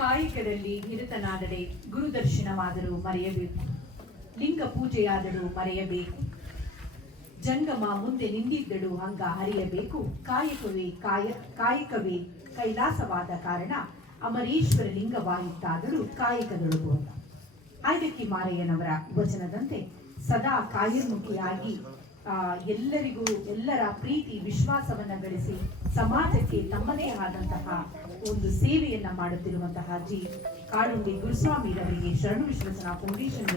ಕಾಯಕದಲ್ಲಿ ನಿರತನಾದಡೆ ಗುರುದರ್ಶನವಾದರೂ ಮರೆಯಬೇಕು. ಲಿಂಗ ಪೂಜೆಯಾದರೂ ಮರೆಯಬೇಕು. ಜಂಗಮ ಮುಂದೆ ನಿಂದಿದ್ದಳು ಹಂಗ ಹರಿಯಬೇಕು ಕಾಯಕವೇ ಕಾಯ ಕಾಯಕವೇ ಕೈಲಾಸವಾದ ಕಾರಣ ಅಮರೇಶ್ವರ ಲಿಂಗವಾಯಿತಾದರೂ ಕಾಯಕದೊಳಗು ಅಂತ ಆಯ್ದಕ್ಕಿ ಮಾರಯ್ಯನವರ ವಚನದಂತೆ ಸದಾ ಕಾಯಮುಖಿಯಾಗಿ ಆ, ಎಲ್ಲರಿಗೂ ಎಲ್ಲರ ಪ್ರೀತಿ ವಿಶ್ವಾಸವನ್ನ ಗಳಿಸಿ ಸಮಾಜಕ್ಕೆ ತಮ್ಮದೇ ಆದಂತಹ ಒಂದು ಸೇವೆಯನ್ನ ಮಾಡುತ್ತಿರುವಂತಹ ಜಿ ಕಾಡುಂಡಿ ಗುರುಸ್ವಾಮಿರವರಿಗೆ ಶರಣು ವಿಶ್ವಸನ ಫೌಂಡೇಶನ್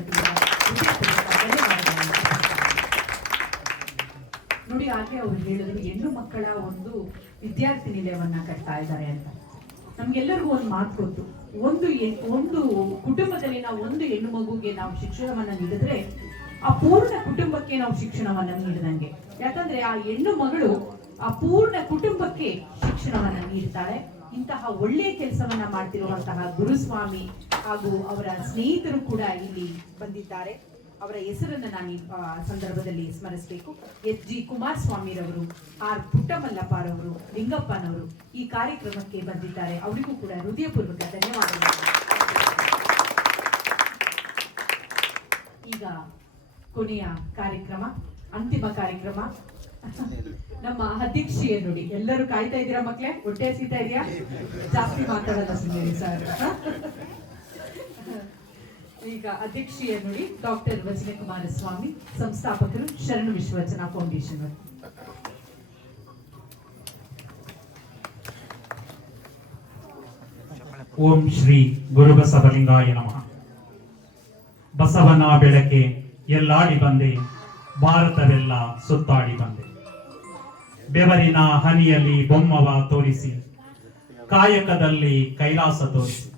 ನೋಡಿ, ಹಾಗೆ ಅವರು ಹೇಳಿದ್ರು, ಹೆಣ್ಣು ಮಕ್ಕಳ ಒಂದು ವಿದ್ಯಾರ್ಥಿ ನಿಲಯವನ್ನ ಕಟ್ತಾ ಇದ್ದಾರೆ ಅಂತ. ನಮ್ಗೆಲ್ಲರಿಗೂ ಒಂದು ಮಾತು ಗೊತ್ತು. ಒಂದು ಒಂದು ಕುಟುಂಬದಲ್ಲಿ ನಾವು ಒಂದು ಹೆಣ್ಣು ಮಗುಗೆ ನಾವು ಶಿಕ್ಷಣವನ್ನ ನೀಡಿದ್ರೆ ಆ ಪೂರ್ಣ ಕುಟುಂಬಕ್ಕೆ ನಾವು ಶಿಕ್ಷಣವನ್ನ ನೀಡಿದಂಗೆ. ಯಾಕಂದ್ರೆ ಆ ಹೆಣ್ಣು ಮಗಳು ಆ ಪೂರ್ಣ ಕುಟುಂಬಕ್ಕೆ ಶಿಕ್ಷಣವನ್ನ ನೀಡ್ತಾಳೆ. ಇಂತಹ ಒಳ್ಳೆಯ ಕೆಲಸವನ್ನ ಮಾಡ್ತಿರುವಂತಹ ಗುರುಸ್ವಾಮಿ ಹಾಗೂ ಅವರ ಸ್ನೇಹಿತರು ಕೂಡ ಇಲ್ಲಿ ಬಂದಿದ್ದಾರೆ. ಅವರ ಹೆಸರನ್ನು ನಾನು ಸಂದರ್ಭದಲ್ಲಿ ಸ್ಮರಿಸಬೇಕು. ಎಸ್ ಜಿ ಕುಮಾರಸ್ವಾಮಿರವರು, ಆರ್. ಪುಟ್ಟಮಲ್ಲಪ್ಪರವರು, ಲಿಂಗಪ್ಪನವರು ಈ ಕಾರ್ಯಕ್ರಮಕ್ಕೆ ಬಂದಿದ್ದಾರೆ. ಅವರಿಗೂ ಕೂಡ ಹೃದಯಪೂರ್ವಕ ಧನ್ಯವಾದಗಳು. ಈಗ ಕೊನೆಯ ಕಾರ್ಯಕ್ರಮ, ಅಂತಿಮ ಕಾರ್ಯಕ್ರಮ. ನಮ್ಮ ಅಧ್ಯಕ್ಷೀಯ ನುಡಿ, ಎಲ್ಲರೂ ಕಾಯ್ತಾ ಇದ್ದೀರಾ ಮಕ್ಳೆ? ಹೊಟ್ಟೆ ಸೀತಾ ಇದೆಯಾ? ಜಾಸ್ತಿ ಮಾತಾಡಲ್ಲ ಸುಮ್ಮನೆ ಸರ್. ಈಗ ಅಧ್ಯಕ್ಷೀಯ ನುಡಿ, ಡಾಕ್ಟರ್ ವಚನಕುಮಾರ ಸ್ವಾಮಿ ಸಂಸ್ಥಾಪಕರು ಶರಣ ವಿಶ್ವಚನ ಫೌಂಡೇಶನ್ ಓಂ ಶ್ರೀ ಗುರುಬಸವಲಿಂಗಾಯ ನಮಃ. ಬಸವನ ಬೆಳಕೆ ಎಲ್ಲಾಡಿ ಬಂದೆ, ಭಾರತವೆಲ್ಲ ಸುತ್ತಾಡಿ ಬಂದೆ. ಬೆವರಿನ ಹನಿಯಲ್ಲಿ ಬೊಮ್ಮವ ತೋರಿಸಿ, ಕಾಯಕದಲ್ಲಿ ಕೈಲಾಸ ತೋರಿಸಿ,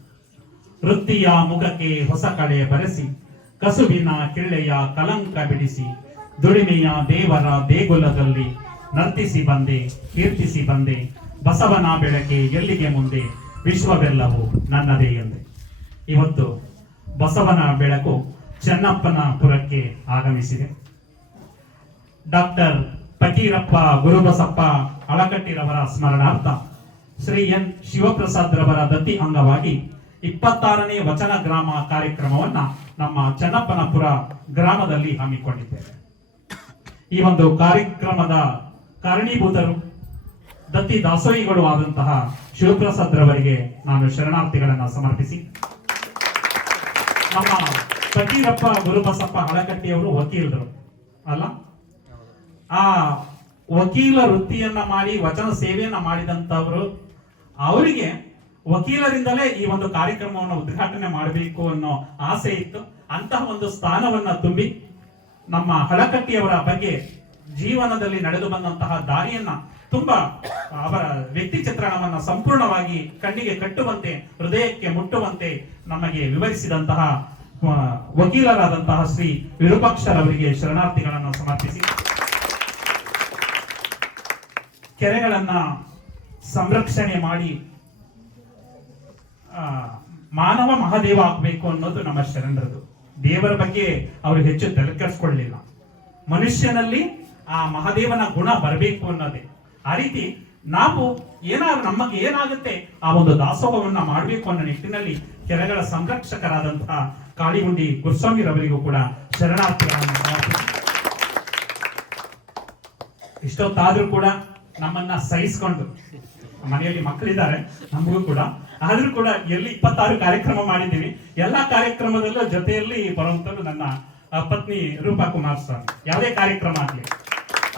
ವೃತ್ತಿಯ ಮುಖಕ್ಕೆ ಹೊಸ ಕಡೆ ಬರೆಸಿ, ಕಸುಬಿನ ಕಿಳ್ಳೆಯ ಕಲಂಕ ಬಿಡಿಸಿ, ದುಡಿಮೆಯ ದೇವರ ದೇಗುಲದಲ್ಲಿ ನರ್ತಿಸಿ ಬಂದೆ, ಕೀರ್ತಿಸಿ ಬಂದೆ, ಬಸವನ ಬೆಳಕೆ ಎಲ್ಲಿಗೆ ಮುಂದೆ, ವಿಶ್ವವೆಲ್ಲವೂ ನನ್ನದೇ ಎಂದೆ. ಇವತ್ತು ಬಸವನ ಬೆಳಕು ಚೆನ್ನಪ್ಪನ ಪುರಕ್ಕೆ ಆಗಮಿಸಿದೆ. ಡಾಕ್ಟರ್ ಫಕೀರಪ್ಪ ಗುರುಬಸಪ್ಪ, ಅಳಕಟ್ಟಿರವರ ಸ್ಮರಣಾರ್ಥ ಶ್ರೀ ಎನ್. ಶಿವಪ್ರಸಾದ್ ರವರ ದತ್ತಿ ಅಂಗವಾಗಿ ಇಪ್ಪತ್ತಾರನೇ ವಚನ ಗ್ರಾಮ ಕಾರ್ಯಕ್ರಮವನ್ನ ನಮ್ಮ ಚನ್ನಪ್ಪನಪುರ ಗ್ರಾಮದಲ್ಲಿ ಹಮ್ಮಿಕೊಂಡಿದ್ದೇವೆ. ಈ ಒಂದು ಕಾರ್ಯಕ್ರಮದ ಕಾರಣೀಭೂತರು, ದತ್ತಿ ದಾಸೋಹಿಗಳು ಆದಂತಹ ಶಿವಪ್ರಸಾದ್ ರವರಿಗೆ ನಾನು ಶರಣಾರ್ಥಿಗಳನ್ನ ಸಮರ್ಪಿಸಿ, ನಮ್ಮ ಫಕೀರಪ್ಪ ಗುರುಬಸಪ್ಪ ಹಳಕಟ್ಟಿಯವರು ವಕೀಲರು, ಅಲ್ಲ? ಆ ವಕೀಲ ವೃತ್ತಿಯನ್ನ ಮಾಡಿ, ವಚನ ಸೇವೆಯನ್ನ ಮಾಡಿದಂತವರು ಅವರಿಗೆ ವಕೀಲರಿಂದಲೇ ಈ ಒಂದು ಕಾರ್ಯಕ್ರಮವನ್ನು ಉದ್ಘಾಟನೆ ಮಾಡಬೇಕು ಅನ್ನೋ ಆಸೆ ಇತ್ತು. ಅಂತಹ ಒಂದು ಸ್ಥಾನವನ್ನ ತುಂಬಿ ನಮ್ಮ ಹಳಕಟ್ಟಿಯವರ ಬಗ್ಗೆ ಜೀವನದಲ್ಲಿ ನಡೆದು ಬಂದಂತಹ ದಾರಿಯನ್ನ ತುಂಬಾ ಅವರ ವ್ಯಕ್ತಿ ಚಿತ್ರಣವನ್ನ ಸಂಪೂರ್ಣವಾಗಿ ಕಣ್ಣಿಗೆ ಕಟ್ಟುವಂತೆ, ಹೃದಯಕ್ಕೆ ಮುಟ್ಟುವಂತೆ ನಮಗೆ ವಿವರಿಸಿದಂತಹ ವಕೀಲರಾದಂತಹ ಶ್ರೀ ವಿರೂಪಾಕ್ಷರವರಿಗೆ ಶರಣಾರ್ಥಿಗಳನ್ನು ಸಮರ್ಪಿಸಿ. ಕೆರೆಗಳನ್ನ ಸಂರಕ್ಷಣೆ ಮಾಡಿ ಮಾನವ ಮಹಾದೇವ ಆಗಬೇಕು ಅನ್ನೋದು ನಮ್ಮ ಶರಣರದು. ದೇವರ ಬಗ್ಗೆ ಅವರು ಹೆಚ್ಚು ತಲೆಕೆಡಿಸ್ಕೊಳ್ಳಿಲ್ಲ ಮನುಷ್ಯನಲ್ಲಿ ಆ ಮಹಾದೇವನ ಗುಣ ಬರಬೇಕು ಅನ್ನೋದೇ. ಆ ರೀತಿ ನಾವು ಏನಾದ್ರು ನಮಗೆ ಏನಾಗುತ್ತೆ, ಆ ಒಂದು ದಾಸೋಹವನ್ನ ಮಾಡಬೇಕು ಅನ್ನೋ ನಿಟ್ಟಿನಲ್ಲಿ ಕೆರೆಗಳ ಸಂರಕ್ಷಕರಾದಂತಹ ಕಾಳಿಗುಂಡಿ ಗುರುಸ್ವಾಮಿರವರಿಗೂ ಕೂಡ ಶರಣಾರ್ಥಿಗಳನ್ನು ಇಷ್ಟೊತ್ತಾದ್ರೂ ಕೂಡ ನಮ್ಮನ್ನ ಸಹಿಸ್ಕೊಂಡು. ಮನೆಯಲ್ಲಿ ಮಕ್ಕಳಿದ್ದಾರೆ, ನಮಗೂ ಕೂಡ. ಆದ್ರೂ ಕೂಡ ಎಲ್ಲಿ ಇಪ್ಪತ್ತಾರು ಕಾರ್ಯಕ್ರಮ ಮಾಡಿದ್ದೀವಿ. ಎಲ್ಲಾ ಕಾರ್ಯಕ್ರಮದಲ್ಲೂ ಜೊತೆಯಲ್ಲಿ ಬರುವಂತದ್ದು ನನ್ನ ಪತ್ನಿ ರೂಪಾ ಕುಮಾರ್ ಸ್ವಾಮಿ ಯಾವುದೇ ಕಾರ್ಯಕ್ರಮ ಆಗಲಿ.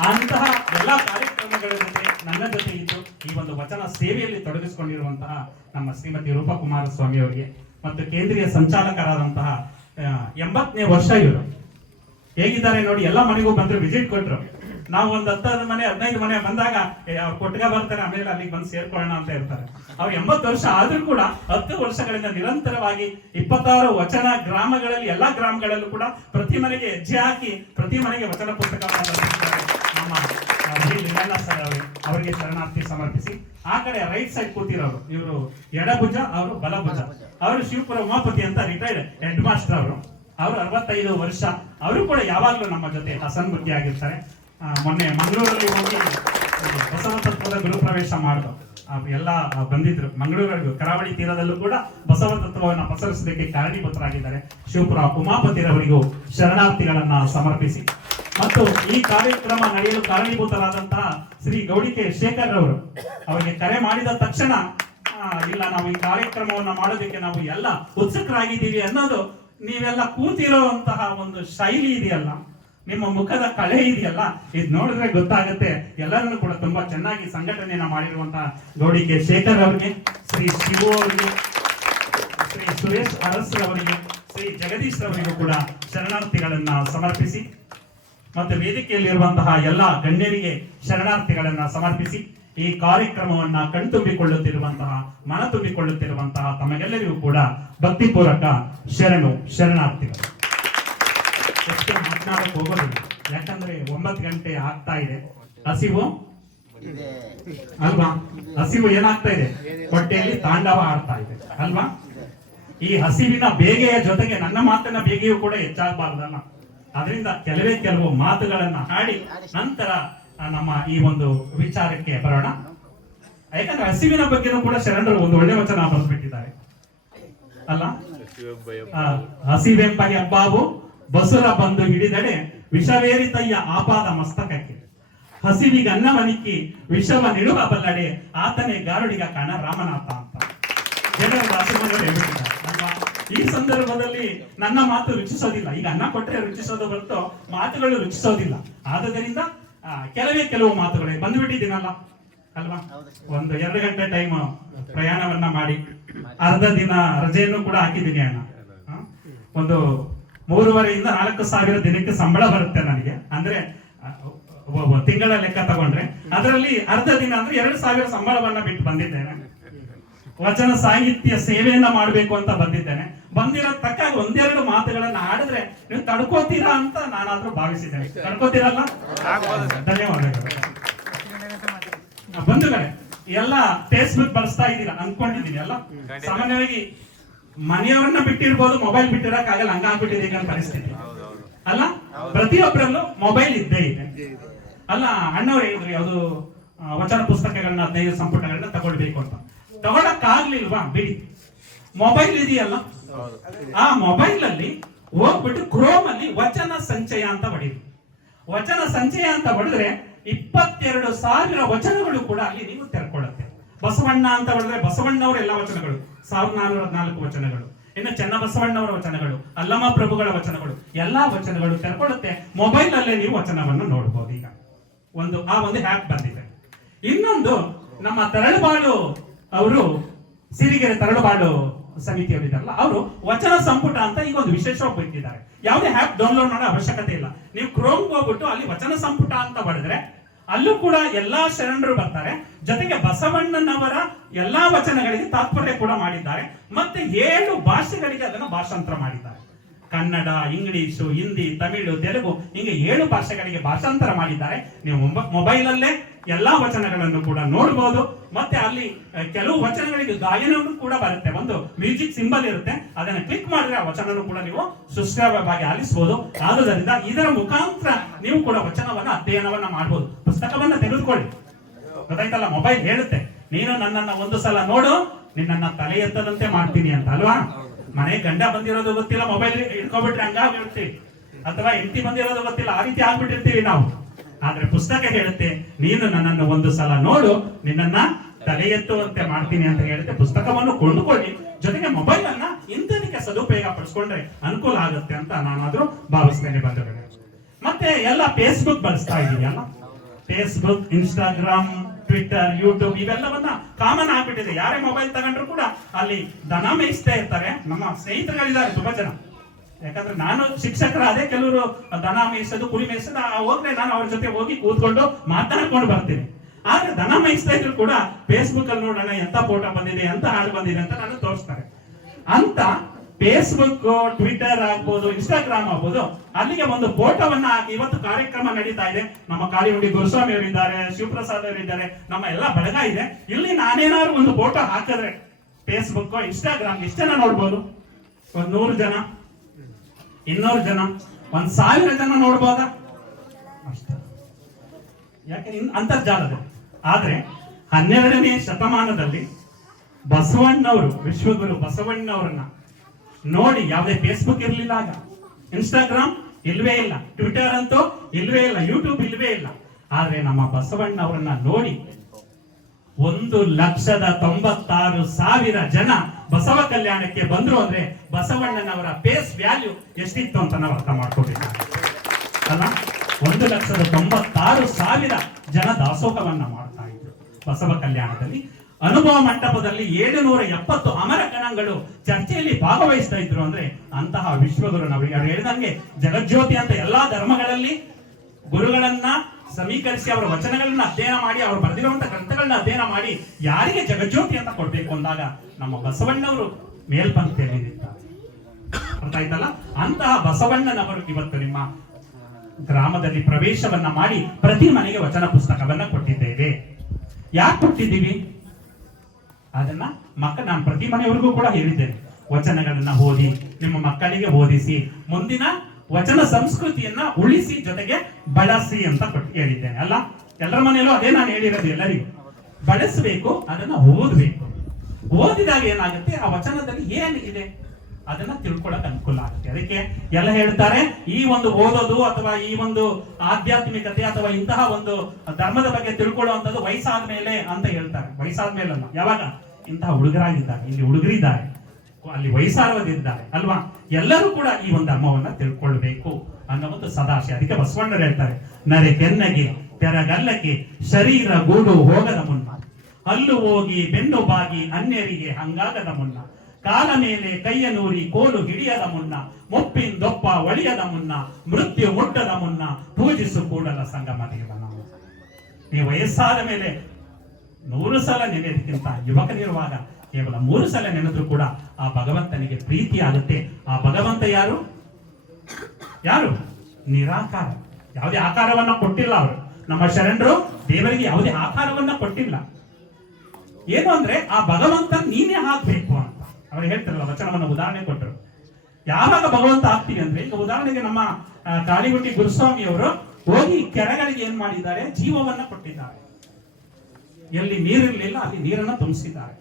ಅಂತಹ ಎಲ್ಲಾ ಕಾರ್ಯಕ್ರಮಗಳ ಜೊತೆ ನನ್ನ ಜೊತೆ ಇದ್ದು, ಈ ಒಂದು ವಚನ ಸೇವೆಯಲ್ಲಿ ತೊಡಗಿಸಿಕೊಂಡಿರುವಂತಹ ನಮ್ಮ ಶ್ರೀಮತಿ ರೂಪಾ ಕುಮಾರಸ್ವಾಮಿ ಅವರಿಗೆ ಮತ್ತು ಕೇಂದ್ರೀಯ ಸಂಚಾಲಕರಾದಂತಹ ಎಂಬತ್ತನೇ ವರ್ಷ ಇವರು. ಹೇಗಿದ್ದಾರೆ ನೋಡಿ, ಎಲ್ಲ ಮನೆಗೂ ಬಂದ್ರು, ವಿಸಿಟ್ ಕೊಟ್ರು. ನಾವು ಒಂದ್ ಹತ್ತದ ಮನೆ, ಹದಿನೈದು ಮನೆ ಬಂದಾಗ ಕೊಟ್ಗ ಬರ್ತಾರೆ, ಆಮೇಲೆ ಅಲ್ಲಿಗೆ ಬಂದು ಸೇರ್ಕೊಳ್ಳೋಣ ಅಂತ ಇರ್ತಾರೆ ಅವ್ರು ಎಂಬತ್ತು ವರ್ಷ ಆದ್ರೂ ಕೂಡ ಹತ್ತು ವರ್ಷಗಳಿಂದ ನಿರಂತರವಾಗಿ ಇಪ್ಪತ್ತಾರು ವಚನ ಗ್ರಾಮಗಳಲ್ಲಿ, ಎಲ್ಲಾ ಗ್ರಾಮಗಳಲ್ಲೂ ಕೂಡ ಪ್ರತಿ ಮನೆಗೆ ಹೆಜ್ಜೆ ಹಾಕಿ, ಪ್ರತಿ ಮನೆಗೆ ವಚನ ಪುಸ್ತಕವನ್ನು. ನಮ್ಮ ಸರ್ ಅವರು. ಅವರಿಗೆ ಶರಣಾರ್ಥಿ ಸಮರ್ಪಿಸಿ. ಆ ಕಡೆ ರೈಟ್ ಸೈಡ್ ಕೂತಿರೋರು, ಇವರು ಎಡಭುಜ, ಅವರು ಬಲಭುಜ. ಅವರು ಶಿವಪುರ ಉಮಾಪತಿ ಅಂತ ರಿಟೈರ್ಡ್ ಹೆಡ್ ಮಾಸ್ಟರ್ ಅವರು. ಅವರು ಅರವತ್ತೈದು ವರ್ಷ, ಅವರು ಕೂಡ ಯಾವಾಗಲೂ ನಮ್ಮ ಜೊತೆ ಹಸನ್ಮುಖಿ ಆಗಿರ್ತಾರೆ ಮೊನ್ನೆ ಮಂಗಳೂರಲ್ಲಿ ಹೋಗಿ ಬಸವ ತತ್ವದ ಗುರುಪ್ರವೇಶ ಮಾಡಿದ್ರು ಎಲ್ಲ ಬಂದಿದ್ರು. ಮಂಗಳೂರು ಕರಾವಳಿ ತೀರದಲ್ಲೂ ಕೂಡ ಬಸವ ತತ್ವವನ್ನು ಪಸರಿಸೋದಕ್ಕೆ ಕಾರಣೀಭೂತರಾಗಿದ್ದಾರೆ. ಶಿವಪುರ ಉಮಾಪತಿರವರಿಗೂ ಶರಣಾರ್ಥಿಗಳನ್ನ ಸಮರ್ಪಿಸಿ. ಮತ್ತು ಈ ಕಾರ್ಯಕ್ರಮ ನಡೆಯಲು ಕಾರಣೀಭೂತರಾದಂತಹ ಶ್ರೀ ಗೌಡಿಕೆ ಶೇಖರ್ ಅವರು ಅವರಿಗೆ ಕರೆ ಮಾಡಿದ ತಕ್ಷಣ ಇಲ್ಲ, ನಾವು ಈ ಕಾರ್ಯಕ್ರಮವನ್ನು ಮಾಡೋದಕ್ಕೆ ನಾವು ಎಲ್ಲ ಉತ್ಸುಕರಾಗಿದ್ದೀವಿ ಅನ್ನೋದು ನೀವೆಲ್ಲ ಕೂತಿರುವಂತಹ ಒಂದು ಶೈಲಿ ಇದೆಯಲ್ಲ. ನಿಮ್ಮ ಮುಖದ ಕಳೆ ಇದೆಯಲ್ಲ, ಇದು ನೋಡಿದ್ರೆ ಗೊತ್ತಾಗುತ್ತೆ. ಎಲ್ಲರನ್ನು ಕೂಡ ತುಂಬಾ ಚೆನ್ನಾಗಿ ಸಂಘಟನೆಯನ್ನ ಮಾಡಿರುವಂತಹ ಗೌಡಿಕೆ ಶೇಖರ್ ಅವರಿಗೆ, ಶ್ರೀ ಶಿವು ಅವರಿಗೆ, ಶ್ರೀ ಸುರೇಶ್ ಅರಸ್ ಅವರಿಗೆ ಶ್ರೀ ಜಗದೀಶ್ ಅವರಿಗೂ ಕೂಡ ಶರಣಾರ್ಥಿಗಳನ್ನ ಸಮರ್ಪಿಸಿ, ಮತ್ತು ವೇದಿಕೆಯಲ್ಲಿರುವಂತಹ ಎಲ್ಲ ಗಣ್ಯರಿಗೆ ಶರಣಾರ್ಥಿಗಳನ್ನ ಸಮರ್ಪಿಸಿ, ಈ ಕಾರ್ಯಕ್ರಮವನ್ನ ಕಣ್ತುಂಬಿಕೊಳ್ಳುತ್ತಿರುವಂತಹ ಮನ ತುಂಬಿಕೊಳ್ಳುತ್ತಿರುವಂತಹ ತಮಗೆಲ್ಲರಿಗೂ ಕೂಡ ಭಕ್ತಿಪೂರ್ವಕ ಶರಣು ಶರಣಾರ್ಥಿಗಳು. ಹೆಚ್ಚು ಮಾತನಾಡಕ್ ಹೋಗೋದಿಲ್ಲ. ಯಾಕಂದ್ರೆ ಒಂಬತ್ತು ಗಂಟೆ ಆಗ್ತಾ ಇದೆ. ಹಸಿವು? ಅಲ್ವಾ? ಹಸಿವು ಏನಾಗ್ತಾ ಇದೆ? ಹೊಟ್ಟೆಯಲ್ಲಿ ತಾಂಡವ ಆಡ್ತಾ ಇದೆ. ಅಲ್ವಾ? ಈ ಹಸಿವಿನ ಬೇಗೆಯ ಜೊತೆಗೆ ನನ್ನ ಮಾತಿನ ಬೇಗೆಯೂ ಕೂಡ ಹೆಚ್ಚಾಗಬಾರ್ದಲ್ಲ. ಅದರಿಂದ ಕೆಲವೇ ಕೆಲವು ಮಾತುಗಳನ್ನ ಹಾಡಿ ನಂತರ ನಮ್ಮ ಈ ಒಂದು ವಿಚಾರಕ್ಕೆ ಬರೋಣ. ಯಾಕಂದ್ರೆ ಹಸಿವಿನ ಬಗ್ಗೆನೂ ಕೂಡ ಶರಣರು ಒಂದು ಒಳ್ಳೆ ವಚನ ಬರೆದ್ಬಿಟ್ಟಿದ್ದಾರೆ. ಅಲ್ಲ? ಹಸಿವೆಂಬ ಹೆಬ್ಬಾವು ಬಸುರ ಬಂದು ಹಿಡಿದಡೆ ವಿಷವೇರಿತಯ್ಯ ಆಪಾದ ಮಸ್ತಕಕ್ಕೆ. ಹಸಿವಿಗನ್ನವನಿಕ್ಕಿ ವಿಷವ ನಿಡುವ ಬಲ್ಲಡೆ ಆತನೇ ಗಾರುಡಿಗ ಕಾಣ ರಾಮನಾಥ ಅಂತ. ಅಲ್ವಾ? ಈ ಸಂದರ್ಭದಲ್ಲಿ ನನ್ನ ಮಾತು ರುಚಿಸೋದಿಲ್ಲ. ಈಗ ಅನ್ನ ಕೊಟ್ಟರೆ ರುಚಿಸೋದು ಹೊರತು ಮಾತುಗಳು ರುಚಿಸೋದಿಲ್ಲ. ಆದುದರಿಂದ ಕೆಲವೇ ಕೆಲವು ಮಾತುಗಳೇ. ಬಂದ್ಬಿಟ್ಟಿದ್ದೀನಲ್ಲ? ಅಲ್ವಾ? ಒಂದು ಎರಡು ಗಂಟೆ ಟೈಮ್ ಪ್ರಯಾಣವನ್ನ ಮಾಡಿ. ಅರ್ಧ ದಿನ ರಜೆಯನ್ನು ಕೂಡ ಹಾಕಿದ್ದೀನಿ ಅಣ್ಣ? ಒಂದು ಮೂರುವರೆಯಿಂದ ನಾಲ್ಕು ಸಾವಿರ ದಿನಕ್ಕೆ ಸಂಬಳ ಬರುತ್ತೆ ನನಗೆ. ಅಂದ್ರೆ ತಿಂಗಳ ಲೆಕ್ಕ ತಗೊಂಡ್ರೆ. ಅದರಲ್ಲಿ ಅರ್ಧ ದಿನ ಅಂದ್ರೆ ಎರಡು ಸಾವಿರ ಸಂಬಳವನ್ನ ಬಿಟ್ಟು ಬಂದಿದ್ದೇನೆ. ವಚನ ಸಾಹಿತ್ಯ ಸೇವೆಯನ್ನ ಮಾಡಬೇಕು ಅಂತ ಬಂದಿದ್ದೇನೆ. ಬಂದಿರೋ ತಕ್ಕ ಒಂದೆರಡು ಮಾತುಗಳನ್ನ ಆಡಿದ್ರೆ ನೀವು ತಡ್ಕೋತೀರಾ ಅಂತ ನಾನಾದ್ರೂ ಭಾವಿಸಿದ್ದೇನೆ. ತಡ್ಕೋತೀರಲ್ಲ? ಧನ್ಯವಾದಗಳು. ಬಂಧುಗಳೇ ಎಲ್ಲ ಫೇಸ್ಬುಕ್ ಬಳಸ್ತಾ ಇದ್ದೀರಾ? ಅನ್ಕೊಂಡಿದ್ದೀನಿ ಅಲ್ಲ? ಸಾಮಾನ್ಯವಾಗಿ ಮನೆಯವರನ್ನ ಬಿಟ್ಟಿರ್ಬೋದು ಮೊಬೈಲ್ ಬಿಟ್ಟಿರಕ್ ಆಗಲ್ಲ, ಹಂಗ ಆಗ್ಬಿಟ್ಟಿದೆ ಈಗ ಪರಿಸ್ಥಿತಿ. ಅಲ್ಲ? ಪ್ರತಿಯೊಬ್ಬರಲ್ಲೂ ಮೊಬೈಲ್ ಇದ್ದೇ ಇದೆ. ಅಲ್ಲ, ಅಣ್ಣವ್ರು ಹೇಳಿದ್ರು, ಯಾವುದು ವಚನ ಪುಸ್ತಕಗಳನ್ನ, ಹದಿನೈದು ಸಂಪುಟಗಳನ್ನ ತಗೊಳ್ಬೇಕು ಅಂತ. ತಗೊಳಕ್ ಆಗ್ಲಿಲ್ವಾ ಬಿಡಿ. ಮೊಬೈಲ್ ಇದೆಯಲ್ಲ? ಆ ಮೊಬೈಲ್ ಅಲ್ಲಿ ಹೋಗ್ಬಿಟ್ಟು ಕ್ರೋಮ್ ಅಲ್ಲಿ ವಚನ ಸಂಚಯ ಅಂತ ಹೊಡಿದ್ರು ವಚನ ಸಂಚಯ ಅಂತ ಹೊಡೆದ್ರೆ ಇಪ್ಪತ್ತೆರಡು ಸಾವಿರ ವಚನಗಳು ಕೂಡ ಅಲ್ಲಿ ನೀವು ತೆರ್ಕೊಳ್ಳುತ್ತೆ ಬಸವಣ್ಣ ಅಂತ ಬರೆದ್ರೆ ಬಸವಣ್ಣವರ ಎಲ್ಲ ವಚನಗಳು. ಸಾವಿರದ ನಾನೂರ ಹದಿನಾಲ್ಕು ವಚನಗಳು. ಇನ್ನು ಚನ್ನಬಸವಣ್ಣವರ ವಚನಗಳು ಅಲ್ಲಮ ಪ್ರಭುಗಳ ವಚನಗಳು, ಎಲ್ಲಾ ವಚನಗಳು ತೆರ್ಕೊಳ್ಳುತ್ತೆ. ಮೊಬೈಲ್ ಅಲ್ಲೇ ನೀವು ವಚನವನ್ನು ನೋಡಬಹುದು ಈಗ. ಒಂದು, ಆ ಒಂದು ಹ್ಯಾಪ್ ಬಂದಿದೆ. ಇನ್ನೊಂದು, ನಮ್ಮ ತರಳುಬಾಳು ಅವರು, ಸಿರಿಗೆರೆ ತರಳುಬಾಳು ಸಮಿತಿಯವರಿದಾರಲ್ಲ ಅವರು ವಚನ ಸಂಪುಟ ಅಂತ ಈಗ ಒಂದು ವಿಶೇಷವಾಗಿ ಬಿಟ್ಟಿದ್ದಾರೆ. ಯಾವುದೇ ಹ್ಯಾಪ್ ಡೌನ್ಲೋಡ್ ಮಾಡೋ ಅವಶ್ಯಕತೆ ಇಲ್ಲ. ನೀವು ಕ್ರೋಮ್ ಹೋಗ್ಬಿಟ್ಟು ಅಲ್ಲಿ ವಚನ ಸಂಪುಟ ಅಂತ ಬರೆದ್ರೆ ಅಲ್ಲೂ ಕೂಡ ಎಲ್ಲಾ ಶರಣರು ಬರ್ತಾರೆ. ಜೊತೆಗೆ ಬಸವಣ್ಣನವರ ಎಲ್ಲಾ ವಚನಗಳಿಗೆ ತಾತ್ಪರ್ಯ ಕೂಡ ಮಾಡಿದ್ದಾರೆ. ಮತ್ತೆ ಏಳು ಭಾಷೆಗಳಿಗೆ ಅದನ್ನು ಭಾಷಾಂತರ ಮಾಡಿದ್ದಾರೆ. ಕನ್ನಡ, ಇಂಗ್ಲಿಷು, ಹಿಂದಿ, ತಮಿಳು, ತೆಲುಗು ಹಿಂಗೆ ಏಳು ಭಾಷೆಗಳಿಗೆ ಭಾಷಾಂತರ ಮಾಡಿದ್ದಾರೆ. ನೀವು ಮೊಬ- ಮೊಬೈಲ್ ಅಲ್ಲೇ ಎಲ್ಲಾ ವಚನಗಳನ್ನು ಕೂಡ ನೋಡಬಹುದು ಮತ್ತೆ ಅಲ್ಲಿ ಕೆಲವು ವಚನಗಳಿಗೆ ಗಾಯನವನ್ನು ಕೂಡ ಬರುತ್ತೆ. ಒಂದು ಮ್ಯೂಸಿಕ್ ಸಿಂಬಲ್ ಇರುತ್ತೆ. ಅದನ್ನ ಕ್ಲಿಕ್ ಮಾಡಿದ್ರೆ ಆ ವಚನವನ್ನು ಕೂಡ ನೀವು ಸುಶ್ರಾವ್ಯವಾಗಿ ಆಲಿಸಬಹುದು ಆದುದರಿಂದ ಇದರ ಮುಖಾಂತರ ನೀವು ಕೂಡ ವಚನವನ್ನ, ಅಧ್ಯಯನವನ್ನ ಮಾಡಬಹುದು ಪುಸ್ತಕವನ್ನ ತೆಗೆದುಕೊಳ್ಳಿ. ಗೊತ್ತಾಯ್ತಲ್ಲ? ಮೊಬೈಲ್ ಹೇಳುತ್ತೆ. ನೀನು ನನ್ನನ್ನ ಒಂದು ಸಲ ನೋಡು, ನಿನ್ನನ್ನ ತಲೆ ಎತ್ತದಂತೆ ಮಾಡ್ತೀನಿ ಅಂತ ಅಲ್ವಾ ಮನೆ ಗಂಡ ಬಂದಿರೋದು ಗೊತ್ತಿಲ್ಲ ಮೊಬೈಲ್ ಇಟ್ಕೊಬಿಟ್ರೆ ಹಂಗಾಗಿರ್ತೀವಿ ಅಥವಾ ಹೆಂಡತಿ ಬಂದಿರೋದು ಗೊತ್ತಿಲ್ಲ, ಆ ರೀತಿ ಆಗ್ಬಿಟ್ಟಿರ್ತೀವಿ ನಾವು. ಆದ್ರೆ ಪುಸ್ತಕ ಹೇಳುತ್ತೆ, ನೀನು ನನ್ನನ್ನು ಒಂದು ಸಲ ನೋಡು, ನಿನ್ನನ್ನ ತಲೆ ಎತ್ತುವಂತೆ ಮಾಡ್ತೀನಿ ಅಂತ ಹೇಳುತ್ತೆ. ಪುಸ್ತಕವನ್ನು ಕೊಂಡುಕೊಳ್ಳಿ. ಜೊತೆಗೆ ಮೊಬೈಲ್ ಅನ್ನ ಇಂಧನಕ್ಕೆ ಸದುಪಯೋಗ ಪಡಿಸ್ಕೊಂಡ್ರೆ ಅನುಕೂಲ ಆಗುತ್ತೆ ಅಂತ ನಾನಾದ್ರೂ ಭಾವಿಸ್ತೇನೆ ಬಂಧುಗಳೇ. ಮತ್ತೆ ಎಲ್ಲ ಫೇಸ್ಬುಕ್ ಬಳಸ್ತಾ ಇದೀಯಲ್ಲ? ಫೇಸ್ಬುಕ್ ಇನ್ಸ್ಟಾಗ್ರಾಮ್ ಟ್ವಿಟರ್ ಯೂಟ್ಯೂಬ್ ಇವೆಲ್ಲವನ್ನ ಕಾಮನ್ ಆಗ್ಬಿಟ್ಟಿದೆ ಯಾರೇ ಮೊಬೈಲ್ ತಗೊಂಡ್ರು ಕೂಡ ಅಲ್ಲಿ ದನ ಮೇಯಿಸ್ತಾ ಇರ್ತಾರೆ. ನಮ್ಮ ಸ್ನೇಹಿತರುಗಳಿದ್ದಾರೆ ತುಂಬಾ ಜನ. ಯಾಕಂದ್ರೆ ನಾನು ಶಿಕ್ಷಕರಾದೆ ಕೆಲವರು ದನ ಮೇಯಿಸೋದು, ಕುರಿ ಮೇಯಿಸೋದು ಹೋದ್ರೆ ನಾನು ಅವ್ರ ಜೊತೆ ಹೋಗಿ ಕೂತ್ಕೊಂಡು ಮಾತನಾಡ್ಕೊಂಡು ಬರ್ತೀನಿ. ಆದ್ರೆ ದನ ಮೇಯಿಸ್ತಾ ಇದ್ರು ಕೂಡ ಫೇಸ್ಬುಕ್ ಅಲ್ಲಿ ನೋಡೋಣ ಎಂತ ಫೋಟೋ ಬಂದಿದೆ, ಎಂತ ಹಾಡು ಬಂದಿದೆ ಅಂತ ನಾನು ತೋರಿಸ್ತಾರೆ. ಅಂತ ಫೇಸ್ಬುಕ್ ಟ್ವಿಟರ್ ಆಗ್ಬೋದು ಇನ್ಸ್ಟಾಗ್ರಾಮ್ ಆಗ್ಬೋದು, ಅಲ್ಲಿಗೆ ಒಂದು ಫೋಟೋವನ್ನ ಹಾಕಿ ಇವತ್ತು ಕಾರ್ಯಕ್ರಮ ನಡೀತಾ ಇದೆ. ನಮ್ಮ ಕಾಳಿಹುಡಿ ಗುರುಸ್ವಾಮಿ ಅವರಿದ್ದಾರೆ, ಶಿವಪ್ರಸಾದ್ ಅವರಿದ್ದಾರೆ, ನಮ್ಮ ಎಲ್ಲ ಬಳಗ ಇದೆ. ಇಲ್ಲಿ ನಾನೇನಾದ್ರು ಒಂದು ಫೋಟೋ ಹಾಕಿದ್ರೆ ಫೇಸ್ಬುಕ್ ಇನ್ಸ್ಟಾಗ್ರಾಮ್ ಎಷ್ಟು ಜನ ನೋಡ್ಬೋದು? ಒಂದ್ ನೂರು ಜನ? ಇನ್ನೂರು ಜನ? ಒಂದ್ ಸಾವಿರ ಜನ ನೋಡ್ಬೋದ? ಅಷ್ಟೇ. ಯಾಕೆ? ಅಂತರ್ಜಾಲದಲ್ಲಿ ಆದ್ರೆ ಹನ್ನೆರಡನೇ ಶತಮಾನದಲ್ಲಿ ಬಸವಣ್ಣವರು, ವಿಶ್ವಗುರು ಬಸವಣ್ಣವರನ್ನ ನೋಡಿ, ಯಾವುದೇ ಫೇಸ್ಬುಕ್ ಇರಲಿಲ್ಲ ಆಗ. ಇನ್ಸ್ಟಾಗ್ರಾಮ್ ಇಲ್ವೇ ಇಲ್ಲ. ಟ್ವಿಟರ್ ಅಂತೂ ಇಲ್ವೇ ಇಲ್ಲ. ಯೂಟ್ಯೂಬ್ ಇಲ್ವೇ ಇಲ್ಲ. ಆದ್ರೆ ನಮ್ಮ ಬಸವಣ್ಣವರನ್ನ ನೋಡಿ, ಒಂದು ಲಕ್ಷದ ತೊಂಬತ್ತಾರು ಸಾವಿರ ಜನ ಬಸವ ಕಲ್ಯಾಣಕ್ಕೆ ಬಂದ್ರು ಅಂದ್ರೆ ಬಸವಣ್ಣನವರ ಫೇಸ್ ವ್ಯಾಲ್ಯೂ ಎಷ್ಟಿತ್ತು ಅಂತ ನಾವು ಅರ್ಥ ಮಾಡ್ಕೋಬೇಕು ಅಲ್ಲ? ಒಂದು ಲಕ್ಷದ ತೊಂಬತ್ತಾರು ಸಾವಿರ ಜನ ದಾಸೋಹವನ್ನ ಮಾಡ್ತಾ ಇದ್ರು ಬಸವ ಕಲ್ಯಾಣದಲ್ಲಿ. ಅನುಭವ ಮಂಟಪದಲ್ಲಿ ಏಳುನೂರ ಎಪ್ಪತ್ತು ಅಮರ ಕಣಗಳು ಚರ್ಚೆಯಲ್ಲಿ ಭಾಗವಹಿಸ್ತಾ ಇದ್ರು ಅಂದ್ರೆ ಅಂತಹ ವಿಶ್ವಗುರು ನಾವು ಅವ್ರು ಹೇಳಿದಂಗೆ ಜಗಜ್ಯೋತಿ ಅಂತ ಎಲ್ಲಾ ಧರ್ಮಗಳಲ್ಲಿ ಗುರುಗಳನ್ನ ಸಮೀಕರಿಸಿ ಅವರ ವಚನಗಳನ್ನ ಅಧ್ಯಯನ ಮಾಡಿ, ಅವರು ಬರೆದಿರುವಂತಹ ಗ್ರಂಥಗಳನ್ನ ಅಧ್ಯಯನ ಮಾಡಿ ಯಾರಿಗೆ ಜಗಜ್ಯೋತಿ ಅಂತ ಕೊಡ್ಬೇಕು ಅಂದಾಗ ನಮ್ಮ ಬಸವಣ್ಣವರು ಮೇಲ್ಪಂಕ್ತಿಯಲ್ಲಿ ನಿಂತಾರೆ ಅಂತಹ ಬಸವಣ್ಣನವರು ಇವತ್ತು ನಿಮ್ಮ ಗ್ರಾಮದಲ್ಲಿ ಪ್ರವೇಶವನ್ನ ಮಾಡಿ ಪ್ರತಿ ಮನೆಗೆ ವಚನ ಪುಸ್ತಕವನ್ನ ಕೊಟ್ಟಿದ್ದೇವೆ. ಯಾಕೆ ಕೊಟ್ಟಿದ್ದೀವಿ? ಅದನ್ನ ಮಕ್ಕ, ನಾನು ಪ್ರತಿ ಮನೆಯವರಿಗೂ ಕೂಡ ಹೇಳಿದ್ದೇನೆ. ವಚನಗಳನ್ನ ಓದಿ, ನಿಮ್ಮ ಮಕ್ಕಳಿಗೆ ಓದಿಸಿ, ಮುಂದಿನ ವಚನ ಸಂಸ್ಕೃತಿಯನ್ನ ಉಳಿಸಿ ಜೊತೆಗೆ ಬಳಸಿ ಅಂತ ಹೇಳಿದ್ದೇನೆ, ಅಲ್ಲ? ಎಲ್ಲರ ಮನೆಯಲ್ಲೂ ಅದೇ ನಾನು ಹೇಳಿರೋದು ಎಲ್ಲರಿಗೂ. ಬಳಸಬೇಕು, ಅದನ್ನ ಓದಬೇಕು. ಓದಿದಾಗ ಏನಾಗುತ್ತೆ? ಆ ವಚನದಲ್ಲಿ ಏನಿದೆ ಅದನ್ನ ತಿಳ್ಕೊಳಕ್ ಅನುಕೂಲ ಆಗುತ್ತೆ. ಅದಕ್ಕೆ ಎಲ್ಲ ಹೇಳ್ತಾರೆ, ಈ ಒಂದು ಓದೋದು ಅಥವಾ ಈ ಒಂದು ಆಧ್ಯಾತ್ಮಿಕತೆ ಅಥವಾ ಇಂತಹ ಒಂದು ಧರ್ಮದ ಬಗ್ಗೆ ತಿಳ್ಕೊಳ್ಳುವಂಥದ್ದು ವಯಸ್ಸಾದ ಮೇಲೆ ಅಂತ ಹೇಳ್ತಾರೆ. ವಯಸ್ಸಾದ ಅಲ್ಲ ಯಾವಾಗ? ಇಂತಹ ಹುಡುಗರಾಗಿದ್ದಾರೆ, ಇಲ್ಲಿ ಹುಡುಗರಿದ್ದಾರೆ, ಅಲ್ಲಿ ವಯಸ್ಸಾದವರಿದ್ದಾರೆ ಅಲ್ವಾ? ಎಲ್ಲರೂ ಕೂಡ ಈ ಒಂದು ಧರ್ಮವನ್ನ ತಿಳ್ಕೊಳ್ಬೇಕು ಅನ್ನೋ ಒಂದು ಸದಾಶಯ. ಅದಕ್ಕೆ ಬಸವಣ್ಣರು ಹೇಳ್ತಾರೆ, ನರೆ ಕೆನ್ನಗೆ, ತೆರಗಲ್ಲಕ್ಕೆ ಶರೀರ ಗೂಡು ಹೋಗದ ಮುನ್ನ. ಅಲ್ಲು ಹೋಗಿ ಬೆನ್ನು ಬಾಗಿ ಅನ್ಯರಿಗೆ ಹಂಗಾಗದ ಮುನ್ನ. ಕಾಲ ಮೇಲೆ ಕೈಯ ನೂರಿ ಕೋಲು ಹಿಡಿಯದ ಮುನ್ನ. ಮುಪ್ಪಿಂದೊಪ್ಪ ಒಳಿಯದ ಮುನ್ನ. ಮೃತ್ಯು ಮುಟ್ಟದ ಮುನ್ನ. ಪೂಜಿಸು ಕೂಡಲ ಸಂಗಮ ದೇವನ ನೀವು. ವಯಸ್ಸಾದ ಮೇಲೆ ನೂರು ಸಲ ನೆನೆಯೋದಕ್ಕಿಂತ ಯುವಕನಿರುವಾಗ ಕೇವಲ ಮೂರು ಸಲ ನೆನೆದ್ರು ಕೂಡ ಆ ಭಗವಂತನಿಗೆ ಪ್ರೀತಿ ಆಗುತ್ತೆ. ಆ ಭಗವಂತ ಯಾರು? ಯಾರು? ನಿರಾಕಾರ. ಯಾವುದೇ ಆಕಾರವನ್ನ ಕೊಟ್ಟಿಲ್ಲ ಅವರು. ನಮ್ಮ ಶರಣರು ದೇವರಿಗೆ ಯಾವುದೇ ಆಕಾರವನ್ನ ಕೊಟ್ಟಿಲ್ಲ. ಏನು ಅಂದ್ರೆ ಆ ಭಗವಂತ ನೀನೇ ಹಾಕ್ಬೇಕು ಅಂತ. ಅವ್ರು ಹೇಳ್ತಾರಲ್ಲ, ವಚನವನ್ನ ಉದಾಹರಣೆ ಕೊಟ್ಟರು. ಯಾವಾಗ ಭಗವಂತ ಆಗ್ತೀವಿ ಅಂದ್ರೆ, ಈಗ ಉದಾಹರಣೆಗೆ ನಮ್ಮ ಕಾಲಿಗುಟ್ಟಿ ಗುರುಸ್ವಾಮಿ ಅವರು ಹೋಗಿ ಕೆರೆಗಳಿಗೆ ಏನ್ ಮಾಡಿದ್ದಾರೆ? ಜೀವವನ್ನ ಕೊಟ್ಟಿದ್ದಾರೆ. ಎಲ್ಲಿ ನೀರಿರ್ಲಿಲ್ಲ, ಅಲ್ಲಿ ನೀರನ್ನ ತುಂಬಿಸಿದ್ದಾರೆ.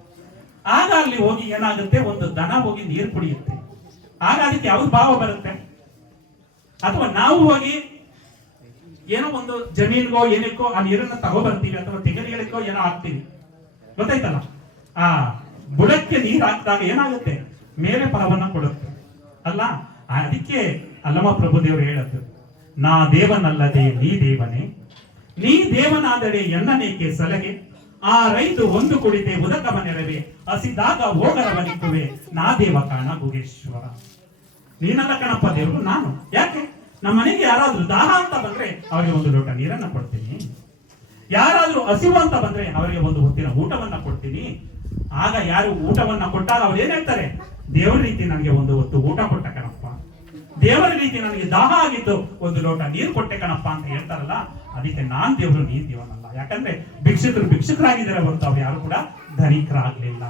ಆಗ ಅಲ್ಲಿ ಹೋಗಿ ಏನಾಗುತ್ತೆ? ಒಂದು ದನ ಹೋಗಿ ನೀರು ಕುಡಿಯುತ್ತೆ. ಆಗ ಅದಕ್ಕೆ ಯಾವ್ದು ಭಾವ ಬರುತ್ತೆ? ಅಥವಾ ನಾವು ಹೋಗಿ ಏನೋ ಒಂದು ಜಮೀನ್ಗೋ, ಏನಕ್ಕೋ ಆ ನೀರನ್ನ ತಗೋಬರ್ತೀವಿ ಅಥವಾ ತೆಗಲಿಗಳಿಗೋ ಏನೋ ಹಾಕ್ತೀವಿ. ಗೊತ್ತಾಯ್ತಲ್ಲ? ಆ ಬುಡಕ್ಕೆ ನೀರು ಹಾಕಿದಾಗ ಏನಾಗುತ್ತೆ? ಮೇಲೆ ಫಲವನ್ನ ಕೊಡುತ್ತೆ. ಅಲ್ಲ? ಅದಕ್ಕೆ ಅಲ್ಲಮ ಪ್ರಭುದೇವರು ಹೇಳದ್ದು, ನಾ ದೇವನಲ್ಲದೆ ನೀ ದೇವನೇ. ನೀ ದೇವನಾದರೆ ಎನ್ನನೇಕೆ ಸಲಹೆ? ಆ ರೈತು ಒಂದು ಕುಡಿತೆ ಉದಕವ ನೆರವೇ, ಹಸಿದಾಗ ಹೋಗರವನಿಕ್ಕುವೆ ನಾ ದೇವ ಕಾಣ ಭುಗೇಶ್ವರ. ನೀನಲ್ಲ ಕಣಪ್ಪ ದೇವರು, ನಾನು. ಯಾಕೆ? ನಮ್ಮ ಮನೆಗೆ ಯಾರಾದ್ರೂ ದಾಹ ಅಂತ ಬಂದ್ರೆ ಅವರಿಗೆ ಒಂದು ಲೋಟ ನೀರನ್ನ ಕೊಡ್ತೀನಿ. ಯಾರಾದ್ರೂ ಹಸಿವು ಅಂತ ಬಂದ್ರೆ ಅವರಿಗೆ ಒಂದು ಹೊತ್ತಿನ ಊಟವನ್ನ ಕೊಡ್ತೀನಿ. ಆಗ ಯಾರು ಊಟವನ್ನ ಕೊಟ್ಟಾಗ ಅವ್ರು ಏನ್ ಹೇಳ್ತಾರೆ? ದೇವರ ರೀತಿ ನನಗೆ ಒಂದು ಹೊತ್ತು ಊಟ ಕೊಟ್ಟ ಕಣಪ್ಪ. ದೇವರ ರೀತಿ ನನಗೆ ದಾಹ ಆಗಿದ್ದು ಒಂದು ಲೋಟ ನೀರು ಕೊಟ್ಟೆ ಕಣಪ್ಪ ಅಂತ ಹೇಳ್ತಾರಲ್ಲ, ಅದಕ್ಕೆ ನಾನ್ ದೇವರು, ನೀನ್ ದೇವನಲ್ಲ ಯಾಕಂದ್ರೆ ಭಿಕ್ಷುಕರು ಭಿಕ್ಷುಕರಾಗಿದ್ದಾರೆ ಹೊರತು ಅವ್ರು ಯಾರು ಕೂಡ ಧನಿಕರಾಗ್ಲಿಲ್ಲ.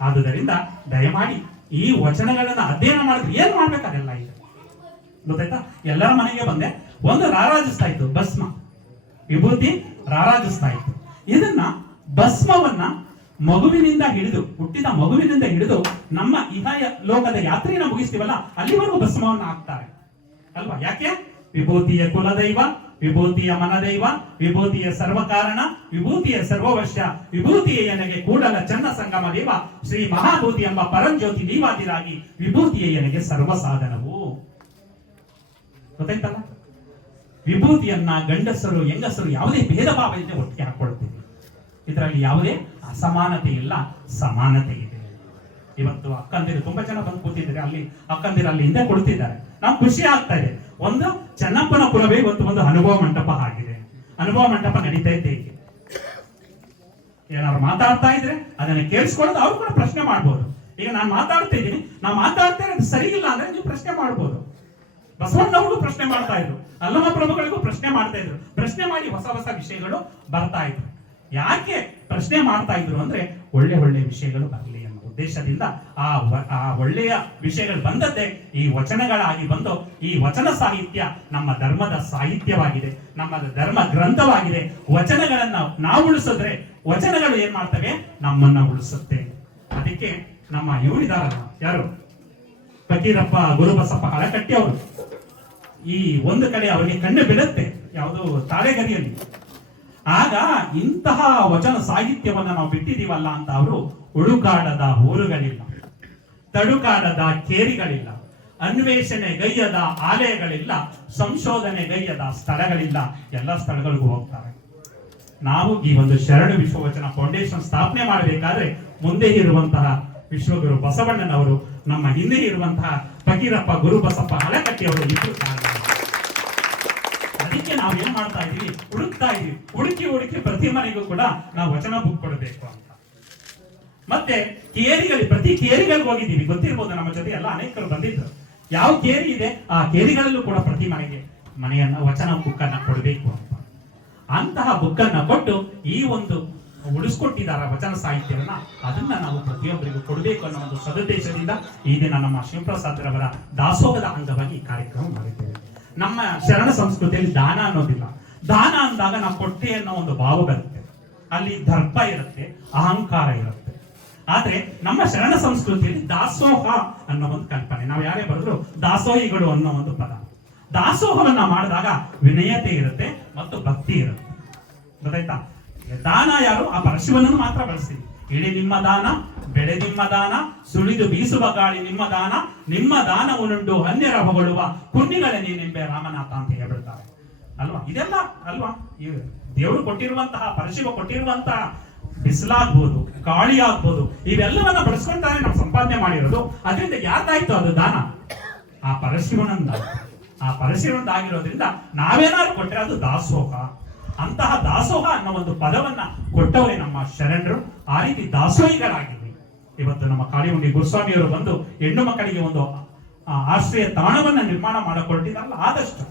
ಆದುದರಿಂದ ದಯಮಾಡಿ ಈ ವಚನಗಳನ್ನ ಅಧ್ಯಯನ ಮಾಡಿದ್ರೆ ಏನ್ ಮಾಡ್ಬೇಕಾಗಲ್ಲ ಈಗ? ಗೊತ್ತಾಯ್ತಾ? ಎಲ್ಲರ ಮನೆಗೆ ಬಂದೆ. ಒಂದು ರಾರಾಜಿಸ್ತಾ ಇತ್ತು, ಭಸ್ಮ. ವಿಭೂತಿ ರಾರಾಜಿಸ್ತಾ ಇತ್ತು. ಇದನ್ನ ಭಸ್ಮವನ್ನ ಮಗುವಿನಿಂದ ಹಿಡಿದು, ಹುಟ್ಟಿದ ಮಗುವಿನಿಂದ ಹಿಡಿದು ನಮ್ಮ ಇಹ ಲೋಕದ ಯಾತ್ರೆಯನ್ನ ಮುಗಿಸ್ತೀವಲ್ಲ, ಅಲ್ಲಿವರೆಗೂ ಭಸ್ಮವನ್ನ ಹಾಕ್ತಾರೆ. ಅಲ್ವಾ? ಯಾಕೆ? ವಿಭೂತಿಯ ಕುಲದೈವ ವಿಭೂತಿಯ ಮನದೈವ, ವಿಭೂತಿಯ ಸರ್ವಕಾರಣ, ವಿಭೂತಿಯ ಸರ್ವವಶ್ಯ, ವಿಭೂತಿಯ ಎನಗೆ ಕೂಡಲ ಚನ್ನ ಸಂಗಮ ದೇವ, ಶ್ರೀ ಮಹಾಭೂತಿ ಎಂಬ ಪರಂಜ್ಯೋತಿ ನೀವಾದಿರಾಗಿ ವಿಭೂತಿಯ ಎನಗೆ ಸರ್ವ ಸಾಧನವು ಗೊತ್ತಾಯ್ತಲ್ಲ? ವಿಭೂತಿಯನ್ನ ಗಂಡಸರು, ಹೆಂಗಸರು ಯಾವುದೇ ಭೇದ ಭಾವ ಇಲ್ಲದೆ ಒಟ್ಟಿಗೆ ಹಾಕೊಳ್ತೀವಿ. ಇದರಲ್ಲಿ ಯಾವುದೇ ಅಸಮಾನತೆ ಇಲ್ಲ, ಸಮಾನತೆ ಇದೆ. ಇವತ್ತು ಅಕ್ಕಂದಿರು ತುಂಬಾ ಜನ ಬಂದು ಕೂತಿದ್ದಾರೆ, ಅಲ್ಲಿ ಅಕ್ಕಂದಿರು ಅಲ್ಲಿ ಹಿಂದೆ ಕೊಡ್ತಿದ್ದಾರೆ ನಾವು ಖುಷಿ ಆಗ್ತಾ ಇದೆ. ಒಂದು ಚೆನ್ನಪ್ಪನ ಪುರವೇ ಇವತ್ತು ಒಂದು ಅನುಭವ ಮಂಟಪ ಆಗಿದೆ. ಅನುಭವ ಮಂಟಪ ನಡೀತಾ ಇದ್ದೆ ಏನಾದ್ರು ಮಾತಾಡ್ತಾ ಇದ್ರೆ ಅದನ್ನ ಕೇಳಿಸ್ಕೊಳ್ಳೋದು ಅವ್ರು ಕೂಡ ಪ್ರಶ್ನೆ ಮಾಡ್ಬೋದು. ಈಗ ನಾನು ಮಾತಾಡ್ತಾ ಇದ್ದೀನಿ. ನಾವು ಮಾತಾಡ್ತಾ ಇರೋದು ಸರಿ ಇಲ್ಲ ಅಂದ್ರೆ ನೀವು ಪ್ರಶ್ನೆ ಮಾಡ್ಬೋದು. ಬಸವಣ್ಣವ್ರಿಗೂ ಪ್ರಶ್ನೆ ಮಾಡ್ತಾ ಇದ್ರು. ಅಲ್ಲಮ ಪ್ರಭುಗಳಿಗೂ ಪ್ರಶ್ನೆ ಮಾಡ್ತಾ ಇದ್ರು. ಪ್ರಶ್ನೆ ಮಾಡಿ ಹೊಸ ಹೊಸ ವಿಷಯಗಳು ಬರ್ತಾ ಇದ್ರು. ಯಾಕೆ ಪ್ರಶ್ನೆ ಮಾಡ್ತಾ ಇದ್ರು ಅಂದ್ರೆ ಒಳ್ಳೆ ಒಳ್ಳೆ ವಿಷಯಗಳು ಬರಲಿ ಉದ್ದೇಶದಿಂದ ಆ ಆ ಒಳ್ಳೆಯ ವಿಷಯಗಳು ಬಂದದ್ದೇ ಈ ವಚನಗಳಾಗಿ ಬಂದು ಈ ವಚನ ಸಾಹಿತ್ಯ ನಮ್ಮ ಧರ್ಮದ ಸಾಹಿತ್ಯವಾಗಿದೆ, ನಮ್ಮ ಧರ್ಮ ಗ್ರಂಥವಾಗಿದೆ. ವಚನಗಳನ್ನ ನಾವು ಉಳಿಸಿದ್ರೆ ವಚನಗಳು ಏನ್ ಮಾಡ್ತವೆ? ನಮ್ಮನ್ನ ಉಳಿಸುತ್ತೆ. ಅದಕ್ಕೆ ನಮ್ಮ ಇವರಿದಾರ ಯಾರು? ಫಕೀರಪ್ಪ ಗುರುಬಸಪ್ಪ ಹಳಕಟ್ಟಿ ಅವರು. ಈ ಒಂದು ಕಡೆ ಅವರಿಗೆ ಕಣ್ಣು ಬೀಳುತ್ತೆ ಯಾವುದು ತಾಳೆಗರಿಯಲ್ಲಿ ಆಗ ಇಂತಹ ವಚನ ಸಾಹಿತ್ಯವನ್ನ ನಾವು ಬಿಟ್ಟಿದೀವಲ್ಲ ಅಂತ ಅವರು ಹುಡುಕಾಡದ ಊರುಗಳಿಲ್ಲ, ತಡುಕಾಡದ ಕೇರಿಗಳಿಲ್ಲ ಅನ್ವೇಷಣೆ ಗೈಯದ ಆಲಯಗಳಿಲ್ಲ ಸಂಶೋಧನೆ ಗೈಯದ ಸ್ಥಳಗಳಿಲ್ಲ. ಎಲ್ಲ ಸ್ಥಳಗಳಿಗೂ ಹೋಗ್ತಾರೆ. ನಾವು ಈ ಒಂದು ಶರಣು ವಿಶ್ವವಚನ ಫೌಂಡೇಶನ್ ಸ್ಥಾಪನೆ ಮಾಡಬೇಕಾದ್ರೆ ಮುಂದೆ ಇರುವಂತಹ ವಿಶ್ವಗುರು ಬಸವಣ್ಣನವರು, ನಮ್ಮ ಹಿಂದೆ ಇರುವಂತಹ ಫಕೀರಪ್ಪ ಗುರುಬಸಪ್ಪ ಹಳಕಟ್ಟಿ ಅವರು ಇಬ್ಬರು. ಅದಕ್ಕೆ ನಾವು ಏನ್ ಮಾಡ್ತಾ ಇದೀವಿ? ಹುಡುಕ್ತಾ ಇದೀವಿ. ಹುಡುಕಿ ಹುಡುಕಿ ಪ್ರತಿ ಮನೆಗೂ ಕೂಡ ನಾವು ವಚನ ಬುಕ್ ಕೊಡಬೇಕು ಅಂತ. ಮತ್ತೆ ಕೇರಿಗಳಿಗೆ, ಪ್ರತಿ ಕೇರಿಗಳಿಗೆ ಹೋಗಿದ್ದೀವಿ. ಗೊತ್ತಿರ್ಬೋದು ನಮ್ಮ ಜೊತೆ ಎಲ್ಲ ಅನೇಕರು ಬಂದಿದ್ದರು. ಯಾವ ಕೇರಿ ಇದೆ? ಆ ಕೇರಿಗಳಲ್ಲೂ ಕೂಡ ಪ್ರತಿ ಮನೆಗೆ ಮನೆಯನ್ನ, ವಚನ ಬುಕ್ ಕೊಡಬೇಕು ಅಂತ. ಅಂತಹ ಬುಕ್ ಕೊಟ್ಟು ಈ ಒಂದು ಉಳಿಸ್ಕೊಟ್ಟಿದ್ದಾರ ವಚನ ಸಾಹಿತ್ಯವನ್ನ, ಅದನ್ನ ನಾವು ಪ್ರತಿಯೊಬ್ಬರಿಗೂ ಕೊಡಬೇಕು ಅನ್ನೋ ಒಂದು ಸದುದ್ದೇಶದಿಂದ ಈ ದಿನ ನಮ್ಮ ಶಿವಪ್ರಸಾದ್ರವರ ದಾಸೋಹದ ಅಂಗವಾಗಿ ಕಾರ್ಯಕ್ರಮ ಮಾಡಿದ್ದೇವೆ. ನಮ್ಮ ಶರಣ ಸಂಸ್ಕೃತಿಯಲ್ಲಿ ದಾನ ಅನ್ನೋದಿಲ್ಲ. ದಾನ ಅಂದಾಗ ನಾವು ಕೊಟ್ಟೆ ಅನ್ನೋ ಒಂದು ಭಾವ ಬರುತ್ತೆ. ಅಲ್ಲಿ ದರ್ಪ ಇರುತ್ತೆ, ಅಹಂಕಾರ ಇರುತ್ತೆ. ಆದ್ರೆ ನಮ್ಮ ಶರಣ ಸಂಸ್ಕೃತಿಯಲ್ಲಿ ದಾಸೋಹ ಅನ್ನೋ ಒಂದು ಕಲ್ಪನೆ. ನಾವು ಯಾರೇ ಬರೆದ್ರು ದಾಸೋಹಿಗಳು ಅನ್ನೋ ಒಂದು ಪದ. ದಾಸೋಹವನ್ನ ಮಾಡಿದಾಗ ವಿನಯತೆ ಇರುತ್ತೆ ಮತ್ತು ಭಕ್ತಿ ಇರುತ್ತೆ. ಗೊತ್ತಾಯ್ತಾ? ದಾನ ಯಾರು? ಆ ಪರಶಿವನನ್ನು ಮಾತ್ರ ಬಳಸ್ತೀವಿ. ಇಳಿ ನಿಮ್ಮ ದಾನ, ಬೆಳೆ ನಿಮ್ಮ ದಾನ, ಸುಳಿದು ಬೀಸುವ ಗಾಳಿ ನಿಮ್ಮ ದಾನ, ನಿಮ್ಮ ದಾನವನ್ನುಂಡು ಅನ್ಯರ ಹೊಗಳುವ ಕುಣ್ಣಿಗಳ ನೀನೆಂಬೆ ರಾಮನಾಥ ಅಂತ ಹೇಳ್ಬಿಡ್ತಾರೆ. ಅಲ್ವಾ? ಇದೆಲ್ಲ ಅಲ್ವಾ? ದೇವರು ಕೊಟ್ಟಿರುವಂತಹ, ಪರಶಿವ ಕೊಟ್ಟಿರುವಂತಹ ಬಿಸಿಲಾಗ್ಬೋದು ಗಾಳಿ ಆಗ್ಬೋದು ಇವೆಲ್ಲವನ್ನ ಬಳಸ್ಕೊಂತಾನೆ ನಾವು ಸಂಪಾದನೆ ಮಾಡಿರೋದು. ಅದರಿಂದ ಯಾರ್ದಾಯ್ತು ಅದು ದಾನ? ಆ ಪರಶಿವನಂದ. ಆ ಪರಶಿವನದಾಗಿರೋದ್ರಿಂದ ನಾವೇನಾದ್ರು ಕೊಟ್ಟರೆ ಅದು ದಾಸೋಹ. ಅಂತಹ ದಾಸೋಹ ಅನ್ನೋ ಒಂದು ಪದವನ್ನ ಕೊಟ್ಟವರೇ ನಮ್ಮ ಶರಣರು. ಆ ರೀತಿ ದಾಸೋಹಿಗಳಾಗಿದ್ವಿ. ಇವತ್ತು ನಮ್ಮ ಕಾಳಿಮುಂಡಿ ಗುರುಸ್ವಾಮಿಯವರು ಬಂದು ಹೆಣ್ಣು ಮಕ್ಕಳಿಗೆ ಒಂದು ಆಶ್ರಯ ತಾಣವನ್ನ ನಿರ್ಮಾಣ ಮಾಡಿಕೊಟ್ಟಿದ್ದಲ್ಲ ಆದಷ್ಟು.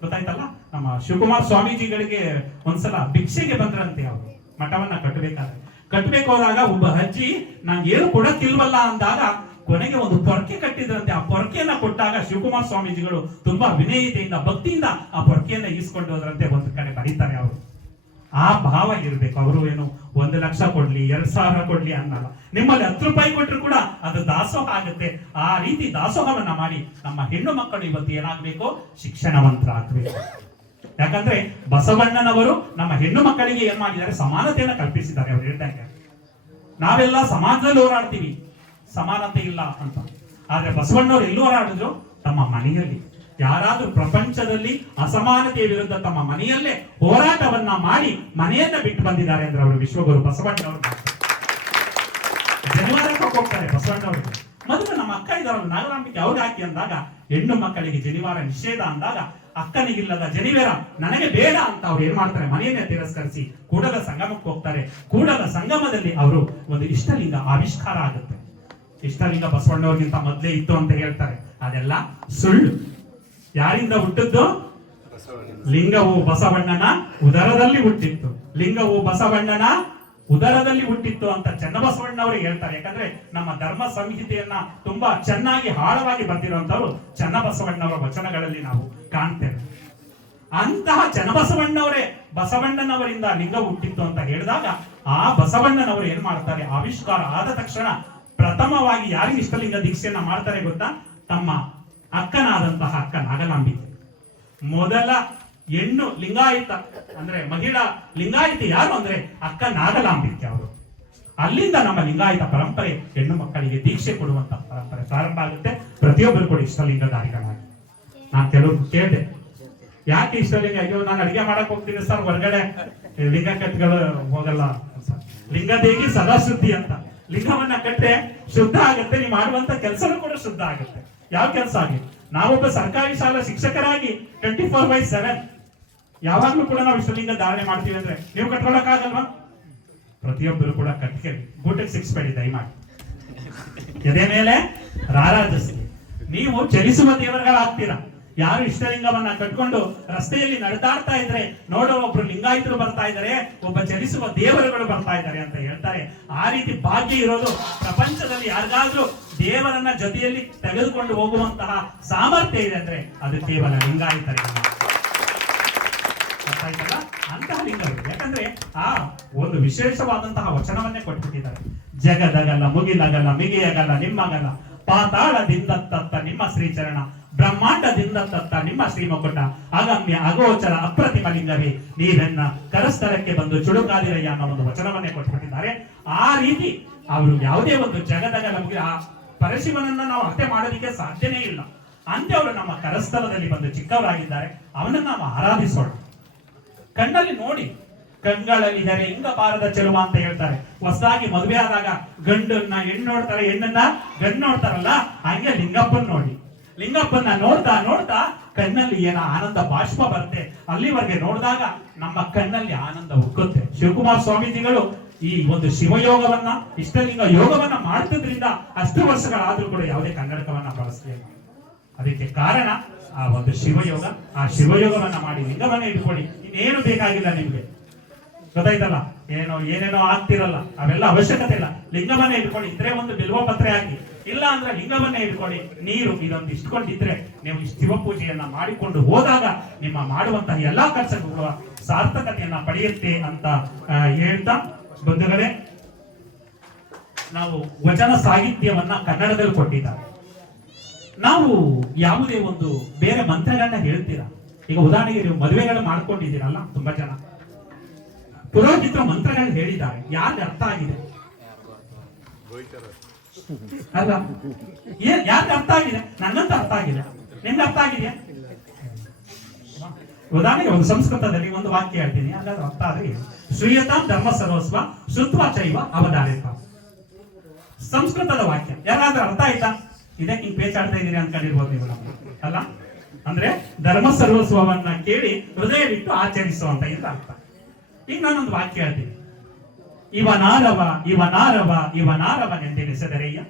ಗೊತ್ತಾಯ್ತಲ್ಲ? ನಮ್ಮ ಶಿವಕುಮಾರ್ ಸ್ವಾಮೀಜಿಗಳಿಗೆ ಒಂದ್ಸಲ ಭಿಕ್ಷೆಗೆ ಬಂದ್ರಂತೆ ಅವರು. ಮಠವನ್ನ ಕಟ್ಟಬೇಕಾದ್ರೆ. ಕಟ್ಟಬೇಕು ಹೋದಾಗ ಒಬ್ಬ ಅಜ್ಜಿ, ನಂಗೆ ಏನು ಕೊಡಕ್ಕಿಲ್ವಲ್ಲ ಅಂದಾಗ ಕೊನೆಗೆ ಒಂದು ಪೊರಕೆ ಕಟ್ಟಿದ್ರಂತೆ. ಆ ಪೊರಕೆಯನ್ನ ಕೊಟ್ಟಾಗ ಶಿವಕುಮಾರ್ ಸ್ವಾಮೀಜಿಗಳು ತುಂಬಾ ವಿನಯತೆಯಿಂದ, ಭಕ್ತಿಯಿಂದ ಆ ಪೊರಕೆಯನ್ನ ಈಸ್ಕೊಂಡು ಹೋದ್ರಂತೆ. ಒಂದು ಕಡೆ ಬರೀತಾರೆ ಅವರು. ಆ ಭಾವ ಇರಬೇಕು. ಅವರು ಏನು ಒಂದು ಲಕ್ಷ ಕೊಡ್ಲಿ, ಎರಡ್ ಸಾವಿರ ಕೊಡ್ಲಿ ಅನ್ನಲ್ಲ. ನಿಮ್ಮಲ್ಲಿ ಹತ್ತು ರೂಪಾಯಿ ಕೊಟ್ಟರು ಕೂಡ ಅದು ದಾಸೋಹ ಆಗುತ್ತೆ. ಆ ರೀತಿ ದಾಸೋಹವನ್ನ ಮಾಡಿ ನಮ್ಮ ಹೆಣ್ಣು ಮಕ್ಕಳು ಇವತ್ತು ಏನಾಗಬೇಕು? ಶಿಕ್ಷಣವಂತರಾಗಬೇಕು ಯಾಕಂದ್ರೆ ಬಸವಣ್ಣನವರು ನಮ್ಮ ಹೆಣ್ಣು ಮಕ್ಕಳಿಗೆ ಏನ್ ಮಾಡಿದ್ದಾರೆ? ಸಮಾನತೆಯನ್ನ ಕಲ್ಪಿಸಿದ್ದಾರೆ, ಅವ್ರು ಹೇಳ್ತಾ ನಾವೆಲ್ಲ ಸಮಾಜದಲ್ಲಿ ಹೋರಾಡ್ತೀವಿ. ಸಮಾನತೆ ಇಲ್ಲ ಅಂತ. ಆದ್ರೆ ಬಸವಣ್ಣವ್ರು ಎಲ್ಲಿ ಹೋರಾಡಿದ್ರು? ತಮ್ಮ ಮನೆಯಲ್ಲಿ. ಯಾರಾದ್ರೂ ಪ್ರಪಂಚದಲ್ಲಿ ಅಸಮಾನತೆಯ ವಿರುದ್ಧ ತಮ್ಮ ಮನೆಯಲ್ಲೇ ಹೋರಾಟವನ್ನ ಮಾಡಿ ಮನೆಯನ್ನ ಬಿಟ್ಟು ಬಂದಿದ್ದಾರೆ ಅಂದ್ರೆ ಅವರು ವಿಶ್ವಗುರು ಬಸವಣ್ಣವರು. ಜನಿವಾರಕ್ಕೆ ಹೋಗ್ತಾರೆ ಬಸವಣ್ಣವರು. ಮೊದಲು ನಮ್ಮ ಅಕ್ಕ ಇದಾರಲ್ಲ ನಾಗರಾಂಬಿಕೆ ಅವ್ರಿಗೆ ಹಾಕಿ ಅಂದಾಗ, ಹೆಣ್ಣು ಮಕ್ಕಳಿಗೆ ಜನಿವಾರ ನಿಷೇಧ ಅಂದಾಗ ಅಕ್ಕನಿಗಿಲ್ಲದ ಜನಿವೇರ ನನಗೆ ಬೇಡ ಅಂತ ಅವ್ರು ಏನ್ ಮಾಡ್ತಾರೆ? ಮನೆಯನ್ನೇ ತಿರಸ್ಕರಿಸಿ ಕೂಡಲ ಸಂಗಮಕ್ಕೆ ಹೋಗ್ತಾರೆ. ಕೂಡಲ ಸಂಗಮದಲ್ಲಿ ಅವರು ಒಂದು ಇಷ್ಟಲಿಂಗ ಆವಿಷ್ಕಾರ ಆಗುತ್ತೆ. ಇಷ್ಟಲಿಂಗ ಬಸವಣ್ಣವ್ರಿಗಿಂತ ಮೊದಲೇ ಇತ್ತು ಅಂತ ಹೇಳ್ತಾರೆ. ಅದೆಲ್ಲ ಸುಳ್ಳು. ಯಾರಿಂದ ಹುಟ್ಟಿದ್ದು? ಲಿಂಗವು ಬಸವಣ್ಣನ ಉದರದಲ್ಲಿ ಹುಟ್ಟಿತ್ತು. ಲಿಂಗವು ಬಸವಣ್ಣನ ಉದರದಲ್ಲಿ ಹುಟ್ಟಿತ್ತು ಅಂತ ಚನ್ನಬಸವಣ್ಣವರು ಹೇಳ್ತಾರೆ. ಯಾಕಂದ್ರೆ ನಮ್ಮ ಧರ್ಮ ಸಂಹಿತೆಯನ್ನ ತುಂಬಾ ಚೆನ್ನಾಗಿ ಆಳವಾಗಿ ಬಂದಿರುವಂತವರು ಚನ್ನಬಸವಣ್ಣವರ ವಚನಗಳಲ್ಲಿ ನಾವು ಕಾಣ್ತೇವೆ. ಅಂತಹ ಚನ್ನಬಸವಣ್ಣವರೇ ಬಸವಣ್ಣನವರಿಂದ ಲಿಂಗ ಹುಟ್ಟಿತ್ತು ಅಂತ ಹೇಳಿದಾಗ ಆ ಬಸವಣ್ಣನವರು ಏನ್ ಮಾಡ್ತಾರೆ? ಆವಿಷ್ಕಾರ ಆದ ತಕ್ಷಣ ಪ್ರಥಮವಾಗಿ ಯಾರಿಗೆ ಇಷ್ಟಲಿಂಗ ದೀಕ್ಷೆಯನ್ನ ಮಾಡ್ತಾರೆ ಗೊತ್ತಾ? ತಮ್ಮ ಅಕ್ಕನಾದಂತಹ ಅಕ್ಕ ನಾಗಲಾಂಬಿಕೆ. ಮೊದಲ ಹೆಣ್ಣು ಲಿಂಗಾಯತ ಅಂದ್ರೆ ಮಹಿಳಾ ಲಿಂಗಾಯಿತ ಯಾರು ಅಂದ್ರೆ ಅಕ್ಕ ನಾಗಲಾಂಬಿಕೆ ಅವರು. ಅಲ್ಲಿಂದ ನಮ್ಮ ಲಿಂಗಾಯಿತ ಪರಂಪರೆ ಹೆಣ್ಣು ಮಕ್ಕಳಿಗೆ ದೀಕ್ಷೆ ಕೊಡುವಂತ ಪರಂಪರೆ ಪ್ರಾರಂಭ ಆಗುತ್ತೆ. ಪ್ರತಿಯೊಬ್ಬರು ಕೂಡ ಇಷ್ಟಲಿಂಗಧಾರಿಗಳಾಗಿ ನಾನು ಕೆಲವರು ಕೇಳಿದೆ, ಯಾಕೆ ಇಷ್ಟಲಿಂಗ? ಅಯ್ಯೋ, ನಾನು ಅಡಿಗೆ ಮಾಡಕ್ ಹೋಗ್ತೀನಿ ಸರ್, ಹೊರಗಡೆ ಲಿಂಗ ಕಟ್ಗಳು ಹೋಗಲ್ಲ ಲಿಂಗ ಲಿಂಗದೇಗಿ ಸದಾ ಶುದ್ಧಿ ಅಂತ. ಲಿಂಗವನ್ನ ಕಟ್ಟೆ ಶುದ್ಧ ಆಗುತ್ತೆ, ನೀವು ಮಾಡುವಂತ ಕೆಲಸನೂ ಕೂಡ ಶುದ್ಧ ಆಗುತ್ತೆ. ಯಾವ ಕೆಲಸ ಆಗಲಿ? ನಾವೊಬ್ಬ ಸರ್ಕಾರಿ ಶಾಲಾ ಶಿಕ್ಷಕರಾಗಿ ಟ್ವೆಂಟಿ ಫೋರ್ ಬೈ ಸೆವೆನ್ ಯಾವಾಗ್ಲೂ ಕೂಡ ನಾವು ಇಷ್ಟಲಿಂಗ ಧಾರಣೆ ಮಾಡ್ತೀವಿ ಅಂದ್ರೆ ನೀವು ಕಟ್ಕೊಳಕ್ಕಾಗಲ್ವಾ? ಪ್ರತಿಯೊಬ್ಬರು ಕೂಡ ಕಟ್ಕೇಳಿ ಗೂಟಕ್ಕೆ ಸಿಕ್ಸ್ಬೇಡಿ ದಯಮಾಡಿ. ಎದೆ ಮೇಲೆ ರಾರಾಜಿಸಿ ನೀವು ಚಲಿಸುವ ದೇವರುಗಳಾಗ್ತೀರಾ? ಯಾರು ಇಷ್ಟಲಿಂಗವನ್ನ ಕಟ್ಕೊಂಡು ರಸ್ತೆಯಲ್ಲಿ ನಡೆದಾಡ್ತಾ ಇದ್ರೆ ನೋಡೋ ಒಬ್ರು ಲಿಂಗಾಯಿತರು ಬರ್ತಾ ಇದ್ದಾರೆ ಒಬ್ಬ ಚಲಿಸುವ ದೇವರುಗಳು ಬರ್ತಾ ಇದ್ದಾರೆ ಅಂತ ಹೇಳ್ತಾರೆ. ಆ ರೀತಿ ಭಾಗ್ಯ ಇರೋದು ಪ್ರಪಂಚದಲ್ಲಿ ಯಾರಿಗಾದ್ರೂ ದೇವರನ್ನ ಜೊತೆಯಲ್ಲಿ ತೆಗೆದುಕೊಂಡು ಹೋಗುವಂತಹ ಸಾಮರ್ಥ್ಯ ಇದೆ ಅಂದ್ರೆ ಅದು ಕೇವಲ ಲಿಂಗಾಯತರಿಗೆ ಅರ್ಥ ಅಂತಹ ಲಿಂಗಗಳು ಯಾಕಂದ್ರೆ ಆ ಒಂದು ವಿಶೇಷವಾದಂತಹ ವಚನವನ್ನೇ ಕೊಟ್ಬಿಟ್ಟಿದ್ದಾರೆ. ಜಗದಗಲ್ಲ ಮುಗಿಲಗಲ್ಲ ಮಿಗಿಯಗಲ, ನಿಮ್ಮಗಲ, ಪಾತಾಳದಿಂದ ತತ್ತ ನಿಮ್ಮ ಶ್ರೀಚರಣ, ಬ್ರಹ್ಮಾಂಡದಿಂದ ತತ್ತ ನಿಮ್ಮ ಶ್ರೀಮಕುಟ, ಅಗಮ್ಯ, ಅಗೋಚರ, ಅಪ್ರತಿಮ ಲಿಂಗವೇ, ನೀವೆನ್ನ ಬಂದು ಚುಳುಕಾದಿರಯ್ಯ ಅನ್ನೋ ಒಂದು ವಚನವನ್ನೇ ಕೊಟ್ಬಿಟ್ಟಿದ್ದಾರೆ. ಆ ರೀತಿ ಅವರು ಯಾವುದೇ ಒಂದು ಜಗದಗಲ ಮುಗಿ ಆ ಪರಶಿವನನ್ನ ನಾವು ಹತ್ಯೆ ಮಾಡೋದಕ್ಕೆ ಸಾಧ್ಯನೇ ಇಲ್ಲ. ಅಂತ್ಯವರು ನಮ್ಮ ಕರಸ್ಥಲದಲ್ಲಿ ಬಂದು ಚಿಕ್ಕವರಾಗಿದ್ದಾರೆ. ಅವನನ್ನ ನಾವು ಆರಾಧಿಸೋಣ. ಕಣ್ಣಲ್ಲಿ ನೋಡಿ. ಕಂಗಳಲ್ಲಿದ್ದಾರೆ ಹಿಂಗ ಬಾರದ ಚೆಲುವ ಅಂತ ಹೇಳ್ತಾರೆ. ಹೊಸದಾಗಿ ಮದುವೆ ಆದಾಗ ಗಂಡನ್ನ ಹೆಣ್ಣು ನೋಡ್ತಾರೆ ಹೆಣ್ಣನ್ನ ಗಂಡು ನೋಡ್ತಾರಲ್ಲ ಹಂಗೆ ಲಿಂಗಪ್ಪನ್ ನೋಡಿ. ಲಿಂಗಪ್ಪನ್ನ ನೋಡ್ತಾ ನೋಡ್ತಾ ಕಣ್ಣಲ್ಲಿ ಏನ ಆನಂದ ಬಾಷ್ಪ ಬರುತ್ತೆ. ಅಲ್ಲಿವರೆಗೆ ನೋಡಿದಾಗ ನಮ್ಮ ಕಣ್ಣಲ್ಲಿ ಆನಂದ ಉಕ್ಕುತ್ತೆ. ಶಿವಕುಮಾರ ಸ್ವಾಮೀಜಿಗಳು ಈ ಒಂದು ಶಿವಯೋಗವನ್ನ, ಇಷ್ಟಲಿಂಗ ಯೋಗವನ್ನ ಮಾಡ್ತಿದ್ರಿಂದ ಅಷ್ಟು ವರ್ಷಗಳಾದ್ರೂ ಕೂಡ ಯಾವುದೇ ಕನ್ನಡಕವನ್ನ ಬಳಸಲಿಲ್ಲ. ಅದಕ್ಕೆ ಕಾರಣ ಆ ಒಂದು ಶಿವಯೋಗ, ಆ ಶಿವಯೋಗವನ್ನ ಮಾಡಿ, ಲಿಂಗವನ್ನ ಇಟ್ಕೊಳ್ಳಿ. ಇನ್ನೇನು ಬೇಕಾಗಿಲ್ಲ ನಿಮ್ಗೆ. ಗೊತ್ತಾಯ್ತಲ್ಲ? ಏನೋ, ಏನೇನೋ ಆಗ್ತಿರಲ್ಲ. ಅವೆಲ್ಲ ಅವಶ್ಯಕತೆ ಇಲ್ಲ. ಲಿಂಗವನ್ನ ಇಟ್ಕೊಳ್ಳಿ. ಇದ್ರೆ ಒಂದು ಬಿಲ್ವ ಪತ್ರೆ ಹಾಕಿ. ಇಲ್ಲ ಅಂದ್ರೆ ಲಿಂಗವನ್ನೇ ಇಟ್ಕೊಳ್ಳಿ. ನೀರು ಇದೊಂದು ಇಟ್ಕೊಂಡಿದ್ರೆ ನೀವು ಶಿವ ಪೂಜೆಯನ್ನ ಮಾಡಿಕೊಂಡು ಹೋದಾಗ ನಿಮ್ಮ ಮಾಡುವಂತಹ ಎಲ್ಲಾ ಕೆಲಸಗಳು ಸಾರ್ಥಕತೆಯನ್ನ ಪಡೆಯುತ್ತೆ ಅಂತ ಹೇಳ್ತಾ ಬಂಧುಗಳೇ, ನಾವು ವಚನ ಸಾಹಿತ್ಯವನ್ನ ಕನ್ನಡದಲ್ಲಿ ಕೊಟ್ಟಿದ್ದಾರೆ. ನಾವು ಯಾವುದೇ ಒಂದು ಬೇರೆ ಮಂತ್ರಗಳನ್ನ ಹೇಳ್ತೀರಾ? ಈಗ ಉದಾಹರಣೆಗೆ ನೀವು ಮದುವೆಗಳು ಮಾಡ್ಕೊಂಡಿದ್ದೀರಲ್ಲ, ತುಂಬಾ ಜನ. ಪುರೋಹಿತರ ಮಂತ್ರಗಳು ಹೇಳಿದ್ದಾರೆ, ಯಾರಿಗೆ ಅರ್ಥ ಆಗಿದೆ? ಅಲ್ಲ, ಏನ್, ಯಾರಿಗೆ ಅರ್ಥ ಆಗಿದೆ? ನನ್ನಂತ ಅರ್ಥ ಆಗಿದೆ. ನಿಮ್ಗೆ ಅರ್ಥ ಆಗಿದೆಯಾ? ಉದಾಹರಣೆಗೆ ಒಂದು ಸಂಸ್ಕೃತದಲ್ಲಿ ಒಂದು ವಾಕ್ಯ ಹೇಳ್ತೀನಿ ಹಾಗಾದ್ರೆ ಅರ್ಥ ಆದ್ರೆ? ಶ್ರೀಯತಾಂ ಧರ್ಮ ಸರ್ವಸ್ವ ಶುತ್ವ ಚೈವ ಅವಧಾರಿತ. ಸಂಸ್ಕೃತದ ವಾಕ್ಯ, ಯಾರಾದ್ರೂ ಅರ್ಥ ಆಯ್ತಾ? ಇದಕ್ಕೆ ಹಿಂಗ್ ಪೇಚಾಡ್ತಾ ಇದೀರಿ ಅನ್ಕೊಂಡಿರ್ಬೋದು ನೀವು ನಮ್ಮ ಅಲ್ಲ? ಅಂದ್ರೆ ಧರ್ಮ ಸರ್ವಸ್ವವನ್ನ ಕೇಳಿ ಹೃದಯವಿಟ್ಟು ಆಚರಿಸುವಂತ ಇಲ್ಲ ಅರ್ಥ. ಈಗ ನಾನೊಂದು ವಾಕ್ಯ ಹೇಳ್ತೀನಿ. ಇವನಾರವ ಇವನಾರವ ಇವನಾರವನೆಂದೆನಿಸದರಯ್ಯ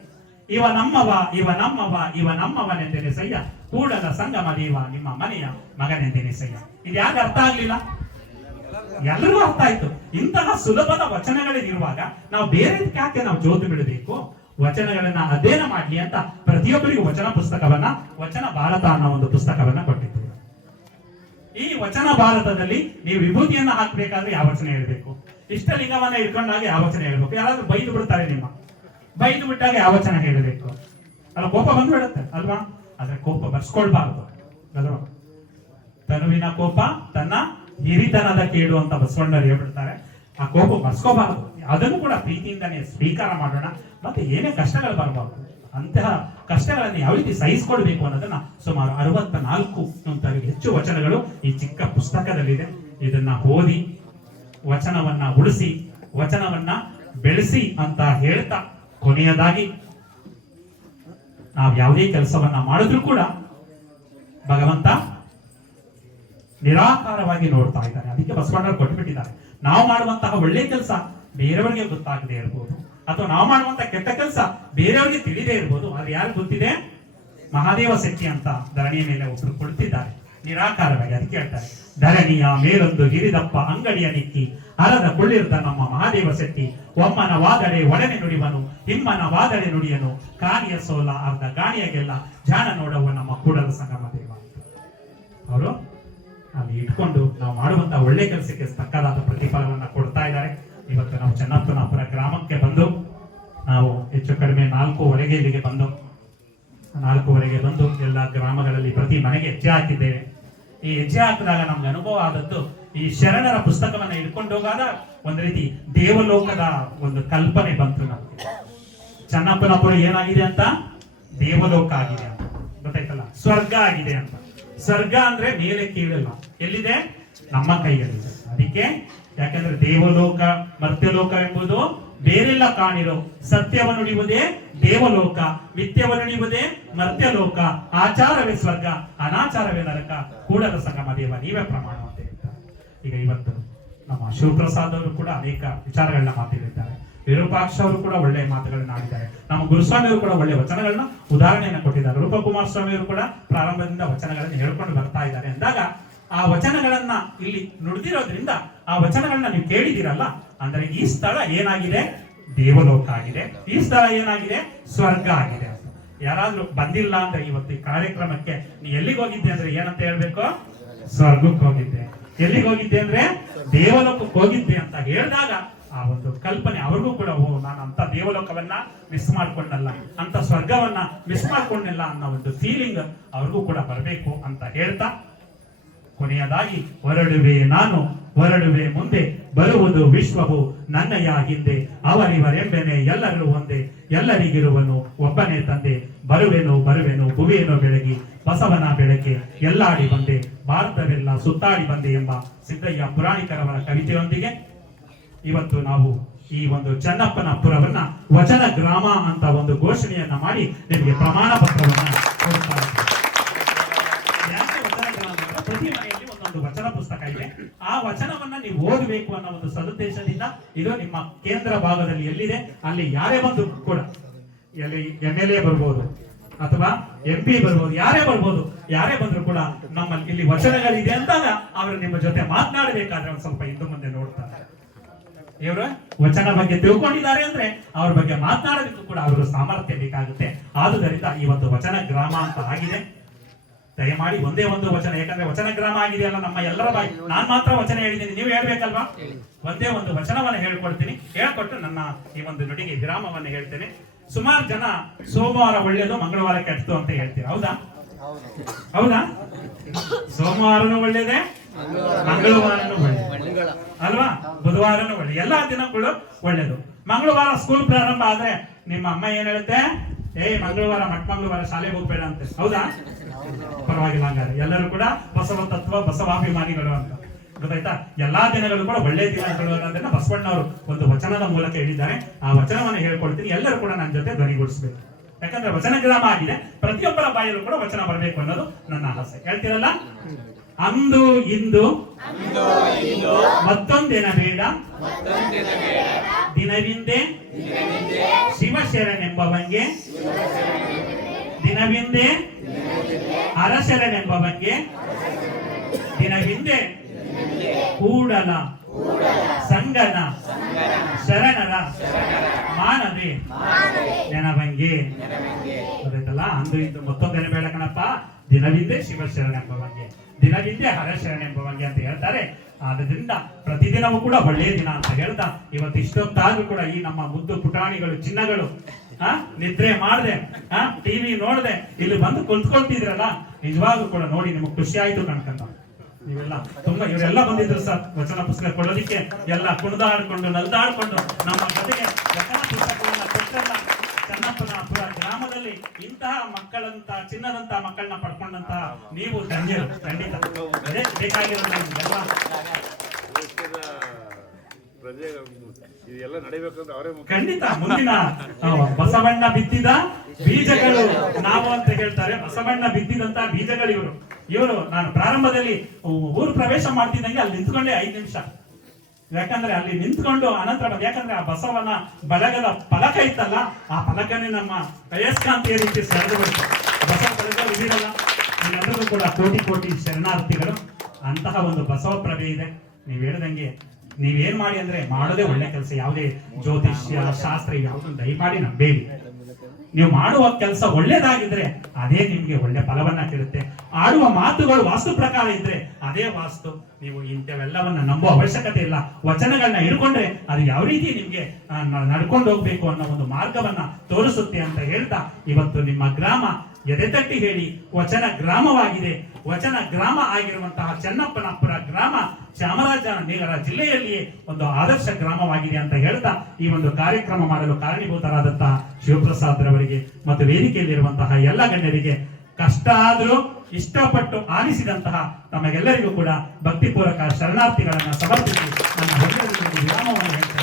ಇವ ನಮ್ಮವ ಇವ ನಮ್ಮವ, ಇವ ನಮ್ಮವನೆಂದೆನಿಸಯ್ಯ ಕೂಡಲ ಸಂಗಮ ದೇವ, ನಿಮ್ಮ ಮನೆಯ ಮಗನೆಂದೆನಿಸಯ್ಯ ಇದು ಯಾಕೆ ಅರ್ಥ ಆಗ್ಲಿಲ್ಲ? ಎಲ್ಲರಿಗೂ ಅರ್ಥ ಆಯ್ತು. ಇಂತಹ ಸುಲಭದ ವಚನಗಳಿರುವಾಗ ನಾವು ಬೇರೆ ಯಾಕೆ ನಾವು ಜೋತು ಬಿಡಬೇಕು? ವಚನಗಳನ್ನ ಅಧ್ಯಯನ ಮಾಡಲಿ ಅಂತ ಪ್ರತಿಯೊಬ್ಬರಿಗೂ ವಚನ ಪುಸ್ತಕವನ್ನ, ವಚನ ಭಾರತ ಅನ್ನೋ ಒಂದು ಪುಸ್ತಕವನ್ನ ಕೊಟ್ಟಿದ್ರು ಈ ವಚನ ಭಾರತದಲ್ಲಿ ನೀವು ವಿಭೂತಿಯನ್ನ ಹಾಕ್ಬೇಕಾದ್ರೆ ಯಾವ ವಚನ ಹೇಳ್ಬೇಕು? ಇಷ್ಟಲಿಂಗವನ್ನ ಇಟ್ಕೊಂಡಾಗ ಯಾವ ವಚನ ಹೇಳ್ಬೇಕು? ಯಾರಾದ್ರೂ ಬೈದು ಬಿಡ್ತಾರೆ ನಿಮ್ಮ. ಬೈದು ಬಿಟ್ಟಾಗ ಯಾವ ವಚನ ಹೇಳಬೇಕು? ಅಲ್ಲ, ಕೋಪ ಬಂದ್ಬಿಡುತ್ತೆ ಅಲ್ವಾ? ಆದ್ರೆ ಕೋಪ ಬರ್ಸ್ಕೊಳ್ಬಾರ್ದು, ಅಲ್ವಾ? ತನುವಿನ ಕೋಪ ತನ್ನ ಹಿರಿತನದ ಕೇಡು ಅಂತ ಬಸವಣ್ಣರು ಹೇಳ್ಬಿಡ್ತಾರೆ. ಆ ಕೋಪ ಬರ್ಸ್ಕೋಬಾರದು. ಅದನ್ನು ಕೂಡ ಪ್ರೀತಿಯಿಂದನೇ ಸ್ವೀಕಾರ ಮಾಡೋಣ. ಮತ್ತೆ ಏನೇ ಕಷ್ಟಗಳು ಬರಬಾರ್ದು. ಅಂತಹ ಕಷ್ಟಗಳನ್ನು ಯಾವ ರೀತಿ ಸಹಿಸಿಕೊಳ್ಬೇಕು ಅನ್ನೋದನ್ನ ಸುಮಾರು ಅರವತ್ತ ನಾಲ್ಕು ಹೆಚ್ಚು ವಚನಗಳು ಈ ಚಿಕ್ಕ ಪುಸ್ತಕದಲ್ಲಿದೆ. ಇದನ್ನ ಓದಿ, ವಚನವನ್ನ ಉಳಿಸಿ, ವಚನವನ್ನ ಬೆಳೆಸಿ ಅಂತ ಹೇಳ್ತಾ ಕೊನೆಯದಾಗಿ, ನಾವು ಯಾವುದೇ ಕೆಲಸವನ್ನ ಮಾಡಿದ್ರು ಕೂಡ ಭಗವಂತ ನಿರಾಕಾರವಾಗಿ ನೋಡ್ತಾ ಇದ್ದಾರೆ. ಅದಕ್ಕೆ ಬಸವಣ್ಣರು ಕೊಟ್ಬಿಟ್ಟಿದ್ದಾರೆ. ನಾವು ಮಾಡುವಂತಹ ಒಳ್ಳೆ ಕೆಲಸ ಬೇರೆಯವರಿಗೆ ಗೊತ್ತಾಗದೆ ಇರಬಹುದು ಅಥವಾ ನಾವು ಮಾಡುವಂತ ಕೆಟ್ಟ ಕೆಲಸ ಬೇರೆಯವರಿಗೆ ತಿಳಿದೇ ಇರಬಹುದು ಆದ್ರೆ ಯಾರು ಗೊತ್ತಿದೆ? ಮಹಾದೇವ ಶಕ್ತಿ ಅಂತ ಧರಣಿಯ ಮೇಲೆ ಒಬ್ರು ಕೊಡ್ತಿದ್ದಾರೆ ನಿರಾಕಾರವಾಗಿ ಅದಕ್ಕೆ ಹೇಳ್ತಾರೆ, ಧರಣಿಯ ಮೇಲೊಂದು ಹಿರಿದಪ್ಪ ಅಂಗಡಿಯ ನಿಕ್ಕಿ ಹರದ ಕುಳ್ಳಿರ್ದ ನಮ್ಮ ಮಹಾದೇವ ಶೆಟ್ಟಿ ಒಮ್ಮನ ವಾದಡೆ ಒಡನೆ ನುಡಿವನು, ಹಿಮ್ಮನ ವಾದಡೆ ನುಡಿಯನು, ಕಾಣಿಯ ಸೋಲ, ಅರ್ಧ ಗಾಣಿಯಾಗೆಲ್ಲ ಜಾಣ ನೋಡವ ನಮ್ಮ ಕೂಡಲ ಸಂಗಮ ದೇವ. ಅವರು ಅಲ್ಲಿ ಇಟ್ಕೊಂಡು ನಾವು ಮಾಡುವಂತ ಒಳ್ಳೆ ಕೆಲಸಕ್ಕೆ ತಕ್ಕದಾದ ಪ್ರತಿಫಲವನ್ನ ಕೊಡ್ತಾ ಇದ್ದಾರೆ. ಇವತ್ತು ನಾವು ಚನ್ನಪ್ಪನಾಪುರ ಗ್ರಾಮಕ್ಕೆ ಬಂದು ನಾವು ಹೆಚ್ಚು ಕಡಿಮೆ ನಾಲ್ಕೂವರೆಗೆ ಇಲ್ಲಿಗೆ ಬಂದು, ನಾಲ್ಕೂವರೆಗೆ ಬಂದು ಎಲ್ಲ ಗ್ರಾಮಗಳಲ್ಲಿ ಪ್ರತಿ ಮನೆಗೆ ಹೆಜ್ಜೆ ಹಾಕಿದ್ದೇವೆ. ಈ ಹೆಜ್ಜೆ ಹಾಕಿದಾಗ ನಮ್ಗೆ ಅನುಭವ ಆದದ್ದು, ಈ ಶರಣರ ಪುಸ್ತಕವನ್ನ ಇಟ್ಕೊಂಡು ಹೋಗಾದ ಒಂದು ರೀತಿ ದೇವಲೋಕದ ಒಂದು ಕಲ್ಪನೆ ಬಂತು ನಮ್ಗೆ. ಚನ್ನಪ್ಪನಪುರ ಏನಾಗಿದೆ ಅಂತ? ದೇವಲೋಕ ಆಗಿದೆ ಅಂತ. ಗೊತ್ತಾಯ್ತಲ್ಲ? ಸ್ವರ್ಗ ಆಗಿದೆ ಅಂತ. ಸ್ವರ್ಗ ಅಂದ್ರೆ ಮೇಲೆ ಕೀಳಲ್ಲ. ಎಲ್ಲಿದೆ? ನಮ್ಮ ಕೈಯಲ್ಲಿದೆ. ಅದಕ್ಕೆ ಯಾಕಂದ್ರೆ ದೇವಲೋಕ, ಮರ್ತ್ಯಲೋಕ ಎಂಬುದು ಬೇರೆಲ್ಲ ಕಾಣಿರೋ ಸತ್ಯವನ್ನು ದೇವಲೋಕ, ಮಿಥ್ಯವನ್ನು ನುಡಿಯುವುದೇ ಮರ್ತ್ಯಲೋಕ, ಆಚಾರವೇ ಸ್ವರ್ಗ, ಅನಾಚಾರವೇ ನರಕ ಕೂಡದ ಸಂಗಮ ದೇವ, ನೀವೇ ಪ್ರಮಾಣ ಅಂತ ಈಗ ಇವತ್ತು ನಮ್ಮ ಶಿವಪ್ರಸಾದ್ ಅವರು ಕೂಡ ಅನೇಕ ವಿಚಾರಗಳನ್ನ ಮಾತಾಡಿದ್ದಾರೆ ವಿರೂಪಾಕ್ಷ ಅವರು ಕೂಡ ಒಳ್ಳೆಯ ಮಾತುಗಳನ್ನ ಆಡಿದ್ದಾರೆ. ನಮ್ಮ ಗುರುಸ್ವಾಮಿ ಅವರು ಕೂಡ ಒಳ್ಳೆಯ ವಚನಗಳನ್ನ ಉದಾಹರಣೆಯನ್ನು ಕೊಟ್ಟಿದ್ದಾರೆ. ರೂಪಕುಮಾರ ಸ್ವಾಮಿ ಕೂಡ ಪ್ರಾರಂಭದಿಂದ ವಚನಗಳನ್ನು ಹೇಳ್ಕೊಂಡು ಬರ್ತಾ ಇದ್ದಾರೆ. ಅಂದಾಗ ಆ ವಚನಗಳನ್ನ ಇಲ್ಲಿ ನುಡಿದಿರೋದ್ರಿಂದ ಆ ವಚನಗಳನ್ನ ನೀವು ಕೇಳಿದಿರಲ್ಲ ಅಂದ್ರೆ ಈ ಸ್ಥಳ ಏನಾಗಿದೆ? ದೇವಲೋಕ ಆಗಿದೆ. ಈ ಸ್ಥಳ ಏನಾಗಿದೆ? ಸ್ವರ್ಗ ಆಗಿದೆ. ಯಾರಾದ್ರೂ ಬಂದಿಲ್ಲ ಅಂದ್ರೆ ಇವತ್ತು ಈ ಕಾರ್ಯಕ್ರಮಕ್ಕೆ ನೀ ಎಲ್ಲಿಗೆ ಹೋಗಿದ್ದೆ ಅಂದ್ರೆ ಏನಂತ ಹೇಳ್ಬೇಕು? ಸ್ವರ್ಗಕ್ಕೆ ಹೋಗಿದ್ದೆ. ಎಲ್ಲಿಗೆ ಹೋಗಿದ್ದೆ ಅಂದ್ರೆ? ದೇವಲೋಕಕ್ಕೆ ಹೋಗಿದ್ದೆ ಅಂತ ಹೇಳಿದಾಗ ಆ ಒಂದು ಕಲ್ಪನೆ ಅವ್ರಿಗೂ ಕೂಡ, ಓ, ನಾನು ಅಂತ ದೇವಲೋಕವನ್ನ ಮಿಸ್ ಮಾಡ್ಕೊಂಡಲ್ಲ, ಅಂತ ಸ್ವರ್ಗವನ್ನ ಮಿಸ್ ಮಾಡ್ಕೊಂಡಿಲ್ಲ ಅನ್ನೋ ಒಂದು ಫೀಲಿಂಗ್ ಅವ್ರಿಗೂ ಕೂಡ ಬರಬೇಕು ಅಂತ ಹೇಳ್ತಾ, ಕೊನೆಯದಾಗಿ, ಹೊರಡುವೆ ನಾನು ಹೊರಡುವೆ ಮುಂದೆ ಬರುವುದು ವಿಶ್ವವು ನನ್ನಯ ಹಿಂದೆ. ಅವರಿವರೆಂಬೆನೆ ಎಲ್ಲರೂ ಒಂದೇ. ಎಲ್ಲರಿಗಿರುವನು ಒಬ್ಬನೇ ತಂದೆ. ಬರುವೆನು ಬರುವೆನು ಭುವಿಯನ್ನು ಬೆಳಗಿ. ಬಸವನ ಬೆಳಗ್ಗೆ ಎಲ್ಲಾಡಿ ಬಂದೆ. ಭಾರತವೆಲ್ಲ ಸುತ್ತಾಡಿ ಬಂದೆ ಎಂಬ ಸಿದ್ದಯ್ಯ ಪುರಾಣಿಕರವರ ಕವಿತೆಯೊಂದಿಗೆ. ಇವತ್ತು ನಾವು ಈ ಒಂದು ಚನ್ನಪ್ಪನ ಪುರವನ್ನ ವಚನ ಗ್ರಾಮ ಅಂತ ಒಂದು ಘೋಷಣೆಯನ್ನ ಮಾಡಿ ನಿಮಗೆ ಪ್ರಮಾಣ ಪತ್ರವನ್ನ ಕೊಡ್ತಾ ಇದ್ದೀವಿ. ಯಾಕೆ ವಚನ ಗ್ರಾಮ ಅಂದ್ರೆ ಪ್ರತಿ ಒಂದೊಂದು ವಚನ ಪುಸ್ತಕ ಇದೆ. ಆ ವಚನವನ್ನ ನೀವು ಓದಬೇಕು ಅನ್ನೋ ಒಂದು ಸದುದ್ದೇಶದಿಂದ ಇದು ನಿಮ್ಮ ಕೇಂದ್ರ ಭಾಗದಲ್ಲಿ ಎಲ್ಲಿದೆ? ಅಲ್ಲಿ ಯಾರೇ ಬಂದು ಕೂಡ. ಎಲ್ಲಿ ಎಂ ಎಲ್ ಎ ಬರ್ಬೋದು ಅಥವಾ ಎಂ ಪಿ ಬರ್ಬೋದು, ಯಾರೇ ಬರ್ಬೋದು, ಯಾರೇ ಬಂದ್ರು ಕೂಡ ನಮ್ಮಲ್ಲಿ ಇಲ್ಲಿ ವಚನಗಳಿದೆ ಅಂದಾಗ ಅವರು ನಿಮ್ಮ ಜೊತೆ ಮಾತನಾಡಬೇಕಾದ್ರೆ ಒಂದು ಸ್ವಲ್ಪ ಹಿಂದೆ ಮುಂದೆ ನೋಡ್ತಾರೆ. ಇವರು ವಚನ ಬಗ್ಗೆ ತಿಳ್ಕೊಂಡಿದ್ದಾರೆ ಅಂದ್ರೆ ಅವ್ರ ಬಗ್ಗೆ ಮಾತನಾಡೋದಕ್ಕೂ ಕೂಡ ಅವರು ಸಾಮರ್ಥ್ಯ ಬೇಕಾಗುತ್ತೆ. ಆದುದರಿಂದ ಈ ಒಂದು ವಚನ ಗ್ರಾಮ ಅಂತ ಆಗಿದೆ. ದಯಮಾಡಿ ಒಂದೇ ಒಂದು ವಚನ ಯಾಕಂದ್ರೆ ವಚನ ಗ್ರಾಮ ಆಗಿದೆಯಲ್ಲ ನಮ್ಮ ಎಲ್ಲರ ಬಾಯಿ. ನಾನು ಮಾತ್ರ ವಚನ ಹೇಳಿದ್ದೀನಿ ನೀವು ಹೇಳ್ಬೇಕಲ್ವಾ? ಒಂದೇ ಒಂದು ವಚನವನ್ನು ಹೇಳ್ಕೊಡ್ತೀನಿ. ಹೇಳ್ಕೊಟ್ಟು ನನ್ನ ಈ ಒಂದು ನುಡಿಗೆ ವಿರಾಮವನ್ನು ಹೇಳ್ತೇನೆ. ಸುಮಾರು ಜನ ಸೋಮವಾರ ಒಳ್ಳೇದು ಮಂಗಳವಾರ ಕೆಟ್ಟದು ಅಂತ ಹೇಳ್ತೀರಾ? ಹೌದಾ? ಹೌದಾ. ಸೋಮವಾರನು ಒಳ್ಳೇದೇ ಮಂಗಳವಾರನೂ ಒಳ್ಳೇದು. ಅಲ್ವಾ? ಬುಧವಾರನೂ ಒಳ್ಳೆ ಎಲ್ಲಾ ದಿನಗಳು ಒಳ್ಳೇದು. ಮಂಗಳವಾರ ಸ್ಕೂಲ್ ಪ್ರಾರಂಭ ಆದ್ರೆ ನಿಮ್ಮ ಅಮ್ಮ ಏನ್ ಹೇಳುತ್ತೆ? ಏ ಮಂಗಳವಾರ ಮಟ್ ಮಂಗಳವಾರ ಶಾಲೆಗೆ ಹೋಗ್ಬೇಡ ಅಂತ. ಹೌದಾ? ಪರವಾಗಿಲ್ಲ ಹಂಗಾರೆ ಎಲ್ಲರೂ ಕೂಡ ಬಸವ ತತ್ವ ಬಸವಾಭಿಮಾನಿಗಳು ಅಂತ. ಗೊತ್ತಾಯ್ತಾ? ಎಲ್ಲಾ ದಿನಗಳು ಕೂಡ ಒಳ್ಳೆ ದಿನಗಳು ಅನ್ನೋದನ್ನ ಬಸವಣ್ಣವರು ಒಂದು ವಚನದ ಮೂಲಕ ಹೇಳಿದ್ದಾರೆ. ಆ ವಚನವನ್ನು ಹೇಳ್ಕೊಳ್ತೀನಿ ಎಲ್ಲರೂ ಕೂಡ ನನ್ನ ಜೊತೆ ಧ್ವನಿಗೊಳಿಸಬೇಕು. ಯಾಕಂದ್ರೆ ವಚನ ಗ್ರಾಮ ಆಗಿದೆ. ಪ್ರತಿಯೊಬ್ಬರ ಬಾಯಲ್ಲೂ ಕೂಡ ವಚನ ಬರಬೇಕು ಅನ್ನೋದು ನನ್ನ ಆಸೆ. ಹೇಳ್ತೀರಲ್ಲ? ಅಂದು, ಇಂದು, ಮತ್ತೊಂದಿನ ಬೇಡ? ದಿನವಿಂದೆ, ಶಿವಶರಣೆಂಬವಂಗೆ, ದಿನವಿಂದೆ ಅರಶರಣೆಂಬವಂಗೆ ದಿನವಿಂದೆ ಕೂಡಲ ಸಂಗನ ಶರಣರ ಮಾನವೇ ನೆನವಂಗೆ. ಗೊತ್ತಾಯ್ತಲ್ಲ? ಅಂದು ಇಂದು ಮತ್ತೊಂದೇನು ಬೇಡ ಕಣಪ್ಪ. ದಿನವಿಂದೆ ಶಿವಶರಣೆಂಬವಂಗೆ ದಿನವಿಂದೆ ಬಗ್ಗೆ ಅಂತ ಹೇಳ್ತಾರೆ. ಆದ್ರಿಂದ ಪ್ರತಿದಿನವೂ ಕೂಡ ಒಳ್ಳೆಯ ದಿನ ಅಂತ ಹೇಳ್ತಾ ಇವತ್ತು ಇಷ್ಟೊತ್ತಾದ್ರೂ ಕೂಡ ಈ ನಮ್ಮ ಮುದ್ದು ಪುಟಾಣಿಗಳು, ಚಿನ್ನಗಳು ಆ ನಿದ್ರೆ ಮಾಡದೆ. ಟಿವಿ ನೋಡದೆ. ಇಲ್ಲಿ ಬಂದು ಕುಂತ್ಕೊಳ್ತಿದ್ರಲ್ಲ, ನಿಜವಾಗ್ಲೂ ಕೂಡ ನೋಡಿ ನಿಮಗೆ ಖುಷಿ ಆಯ್ತು ಕಣ್ಕಂತ. ನೀವೆಲ್ಲ ತುಂಬಾ, ಇವರೆಲ್ಲ ಬಂದಿದ್ರು ಸರ್, ವಚನ ಪುಸ್ತಕ ಕೊಡೋದಿಕ್ಕೆ ಎಲ್ಲ ಕುಣಿದಾಡ್ಕೊಂಡು, ನಲ್ದಾಡ್ಕೊಂಡು ನಮ್ಮ ಜೊತೆಗೆ ವಚನ ಪುಸ್ತಕವನ್ನ ಕೊಟ್ಟಲ್ಲ ಚನ್ನಪ್ಪನಾಪುರ ಗ್ರಾಮದಲ್ಲಿ ಇಂತಹ ಮಕ್ಕಳಂತ, ಚಿನ್ನದಂತ ಮಕ್ಕಳನ್ನ ಪಡ್ಕೊಂಡಂತ ನೀವು ಧನ್ಯರು. ಖಂಡಿತ. ಅದೇ ಬೇಕಾಗಿರೋದು ದೇಶದ ಪ್ರಜೆ ಇದೆಲ್ಲ ಅವರೇ ಖಂಡಿತ, ಮುಂದಿನ ಬಸವಣ್ಣ ಬಿತ್ತಿದ ಬೀಜಗಳು ನಾವು ಅಂತ ಹೇಳ್ತಾರೆ. ಬಸವಣ್ಣ ಬಿತ್ತಿದಂತ ಬೀಜಗಳು ಇವರು. ಇವರು, ನಾನು ಪ್ರಾರಂಭದಲ್ಲಿ ಊರು ಪ್ರವೇಶ ಮಾಡ್ತಿದ್ದಂಗೆ ಅಲ್ಲಿ ನಿಂತ್ಕೊಂಡೆ ಐದು ನಿಮಿಷ. ಯಾಕಂದ್ರೆ ಅಲ್ಲಿ ನಿಂತ್ಕೊಂಡು ಅನಂತರ ಯಾಕಂದ್ರೆ ಆ ಬಸವನ ಬಳಗದ ಫಲಕ ಇತ್ತಲ್ಲ, ಆ ಫಲಕನೇ ನಮ್ಮ ಕಯಸ್ಕಾಂತಿಯ ರೀತಿ ಸೆಳೆದು ಬಸವ ಬಳಗ ಇದಿರಲ್ಲ. ನಿಮ್ಮೆಲ್ಲರಿಗೂ ಕೂಡ ಕೋಟಿ ಕೋಟಿ ಶರಣಾರ್ಥಿಗಳು. ಅಂತಹ ಒಂದು ಬಸವ ಪ್ರಭೆ ಇದೆ. ನೀವು ಹೇಳ್ದಂಗೆ ನೀವೇನ್ ಮಾಡಿ ಅಂದ್ರೆ ಮಾಡೋದೇ ಒಳ್ಳೆ ಕೆಲಸ. ಯಾವುದೇ ಜ್ಯೋತಿಷ್ಯ, ಶಾಸ್ತ್ರ ಯಾವ್ದನ್ನು ದಯಮಾಡಿ ನಂಬೇಡಿ. ನೀವು ಮಾಡುವ ಕೆಲಸ ಒಳ್ಳೇದಾಗಿದ್ರೆ ಅದೇ ನಿಮ್ಗೆ ಒಳ್ಳೆ ಫಲವನ್ನ ಕೇಳುತ್ತೆ. ಆಡುವ ಮಾತುಗಳು ವಾಸ್ತು ಪ್ರಕಾರ ಇದ್ರೆ ಅದೇ ವಾಸ್ತು. ನೀವು ಇಂಥವೆಲ್ಲವನ್ನ ನಂಬುವ ಅವಶ್ಯಕತೆ ಇಲ್ಲ. ವಚನಗಳನ್ನ ಹಿಡ್ಕೊಂಡ್ರೆ ಅದು ಯಾವ ರೀತಿ ನಿಮ್ಗೆ ನಡ್ಕೊಂಡು ಹೋಗ್ಬೇಕು ಅನ್ನೋ ಒಂದು ಮಾರ್ಗವನ್ನ ತೋರಿಸುತ್ತೆ ಅಂತ ಹೇಳ್ತಾ ಇವತ್ತು ನಿಮ್ಮ ಗ್ರಾಮ ಎದೆ ತಟ್ಟಿ ಹೇಳಿ ವಚನ ಗ್ರಾಮವಾಗಿದೆ. ವಚನ ಗ್ರಾಮ ಆಗಿರುವಂತಹ ಚನ್ನಪ್ಪನಪುರ ಗ್ರಾಮ ಚಾಮರಾಜನಗರ ಜಿಲ್ಲೆಯಲ್ಲಿಯೇ ಒಂದು ಆದರ್ಶ ಗ್ರಾಮವಾಗಿದೆ ಅಂತ ಹೇಳ್ತಾ ಈ ಒಂದು ಕಾರ್ಯಕ್ರಮ ಮಾಡಲು ಕಾರಣೀಭೂತರಾದಂತಹ ಶಿವಪ್ರಸಾದ್ ರವರಿಗೆ ಮತ್ತು ವೇದಿಕೆಯಲ್ಲಿರುವಂತಹ ಎಲ್ಲ ಗಣ್ಯರಿಗೆ ಕಷ್ಟ ಆದರೂ ಇಷ್ಟಪಟ್ಟು ಆಲಿಸಿದಂತಹ ತಮಗೆಲ್ಲರಿಗೂ ಕೂಡ ಭಕ್ತಿಪೂರ್ವಕ ಶರಣಾರ್ಥಿಗಳನ್ನ ಸಮರ್ಪಿಸಿ ನನ್ನ ವಿರಾಮವನ್ನು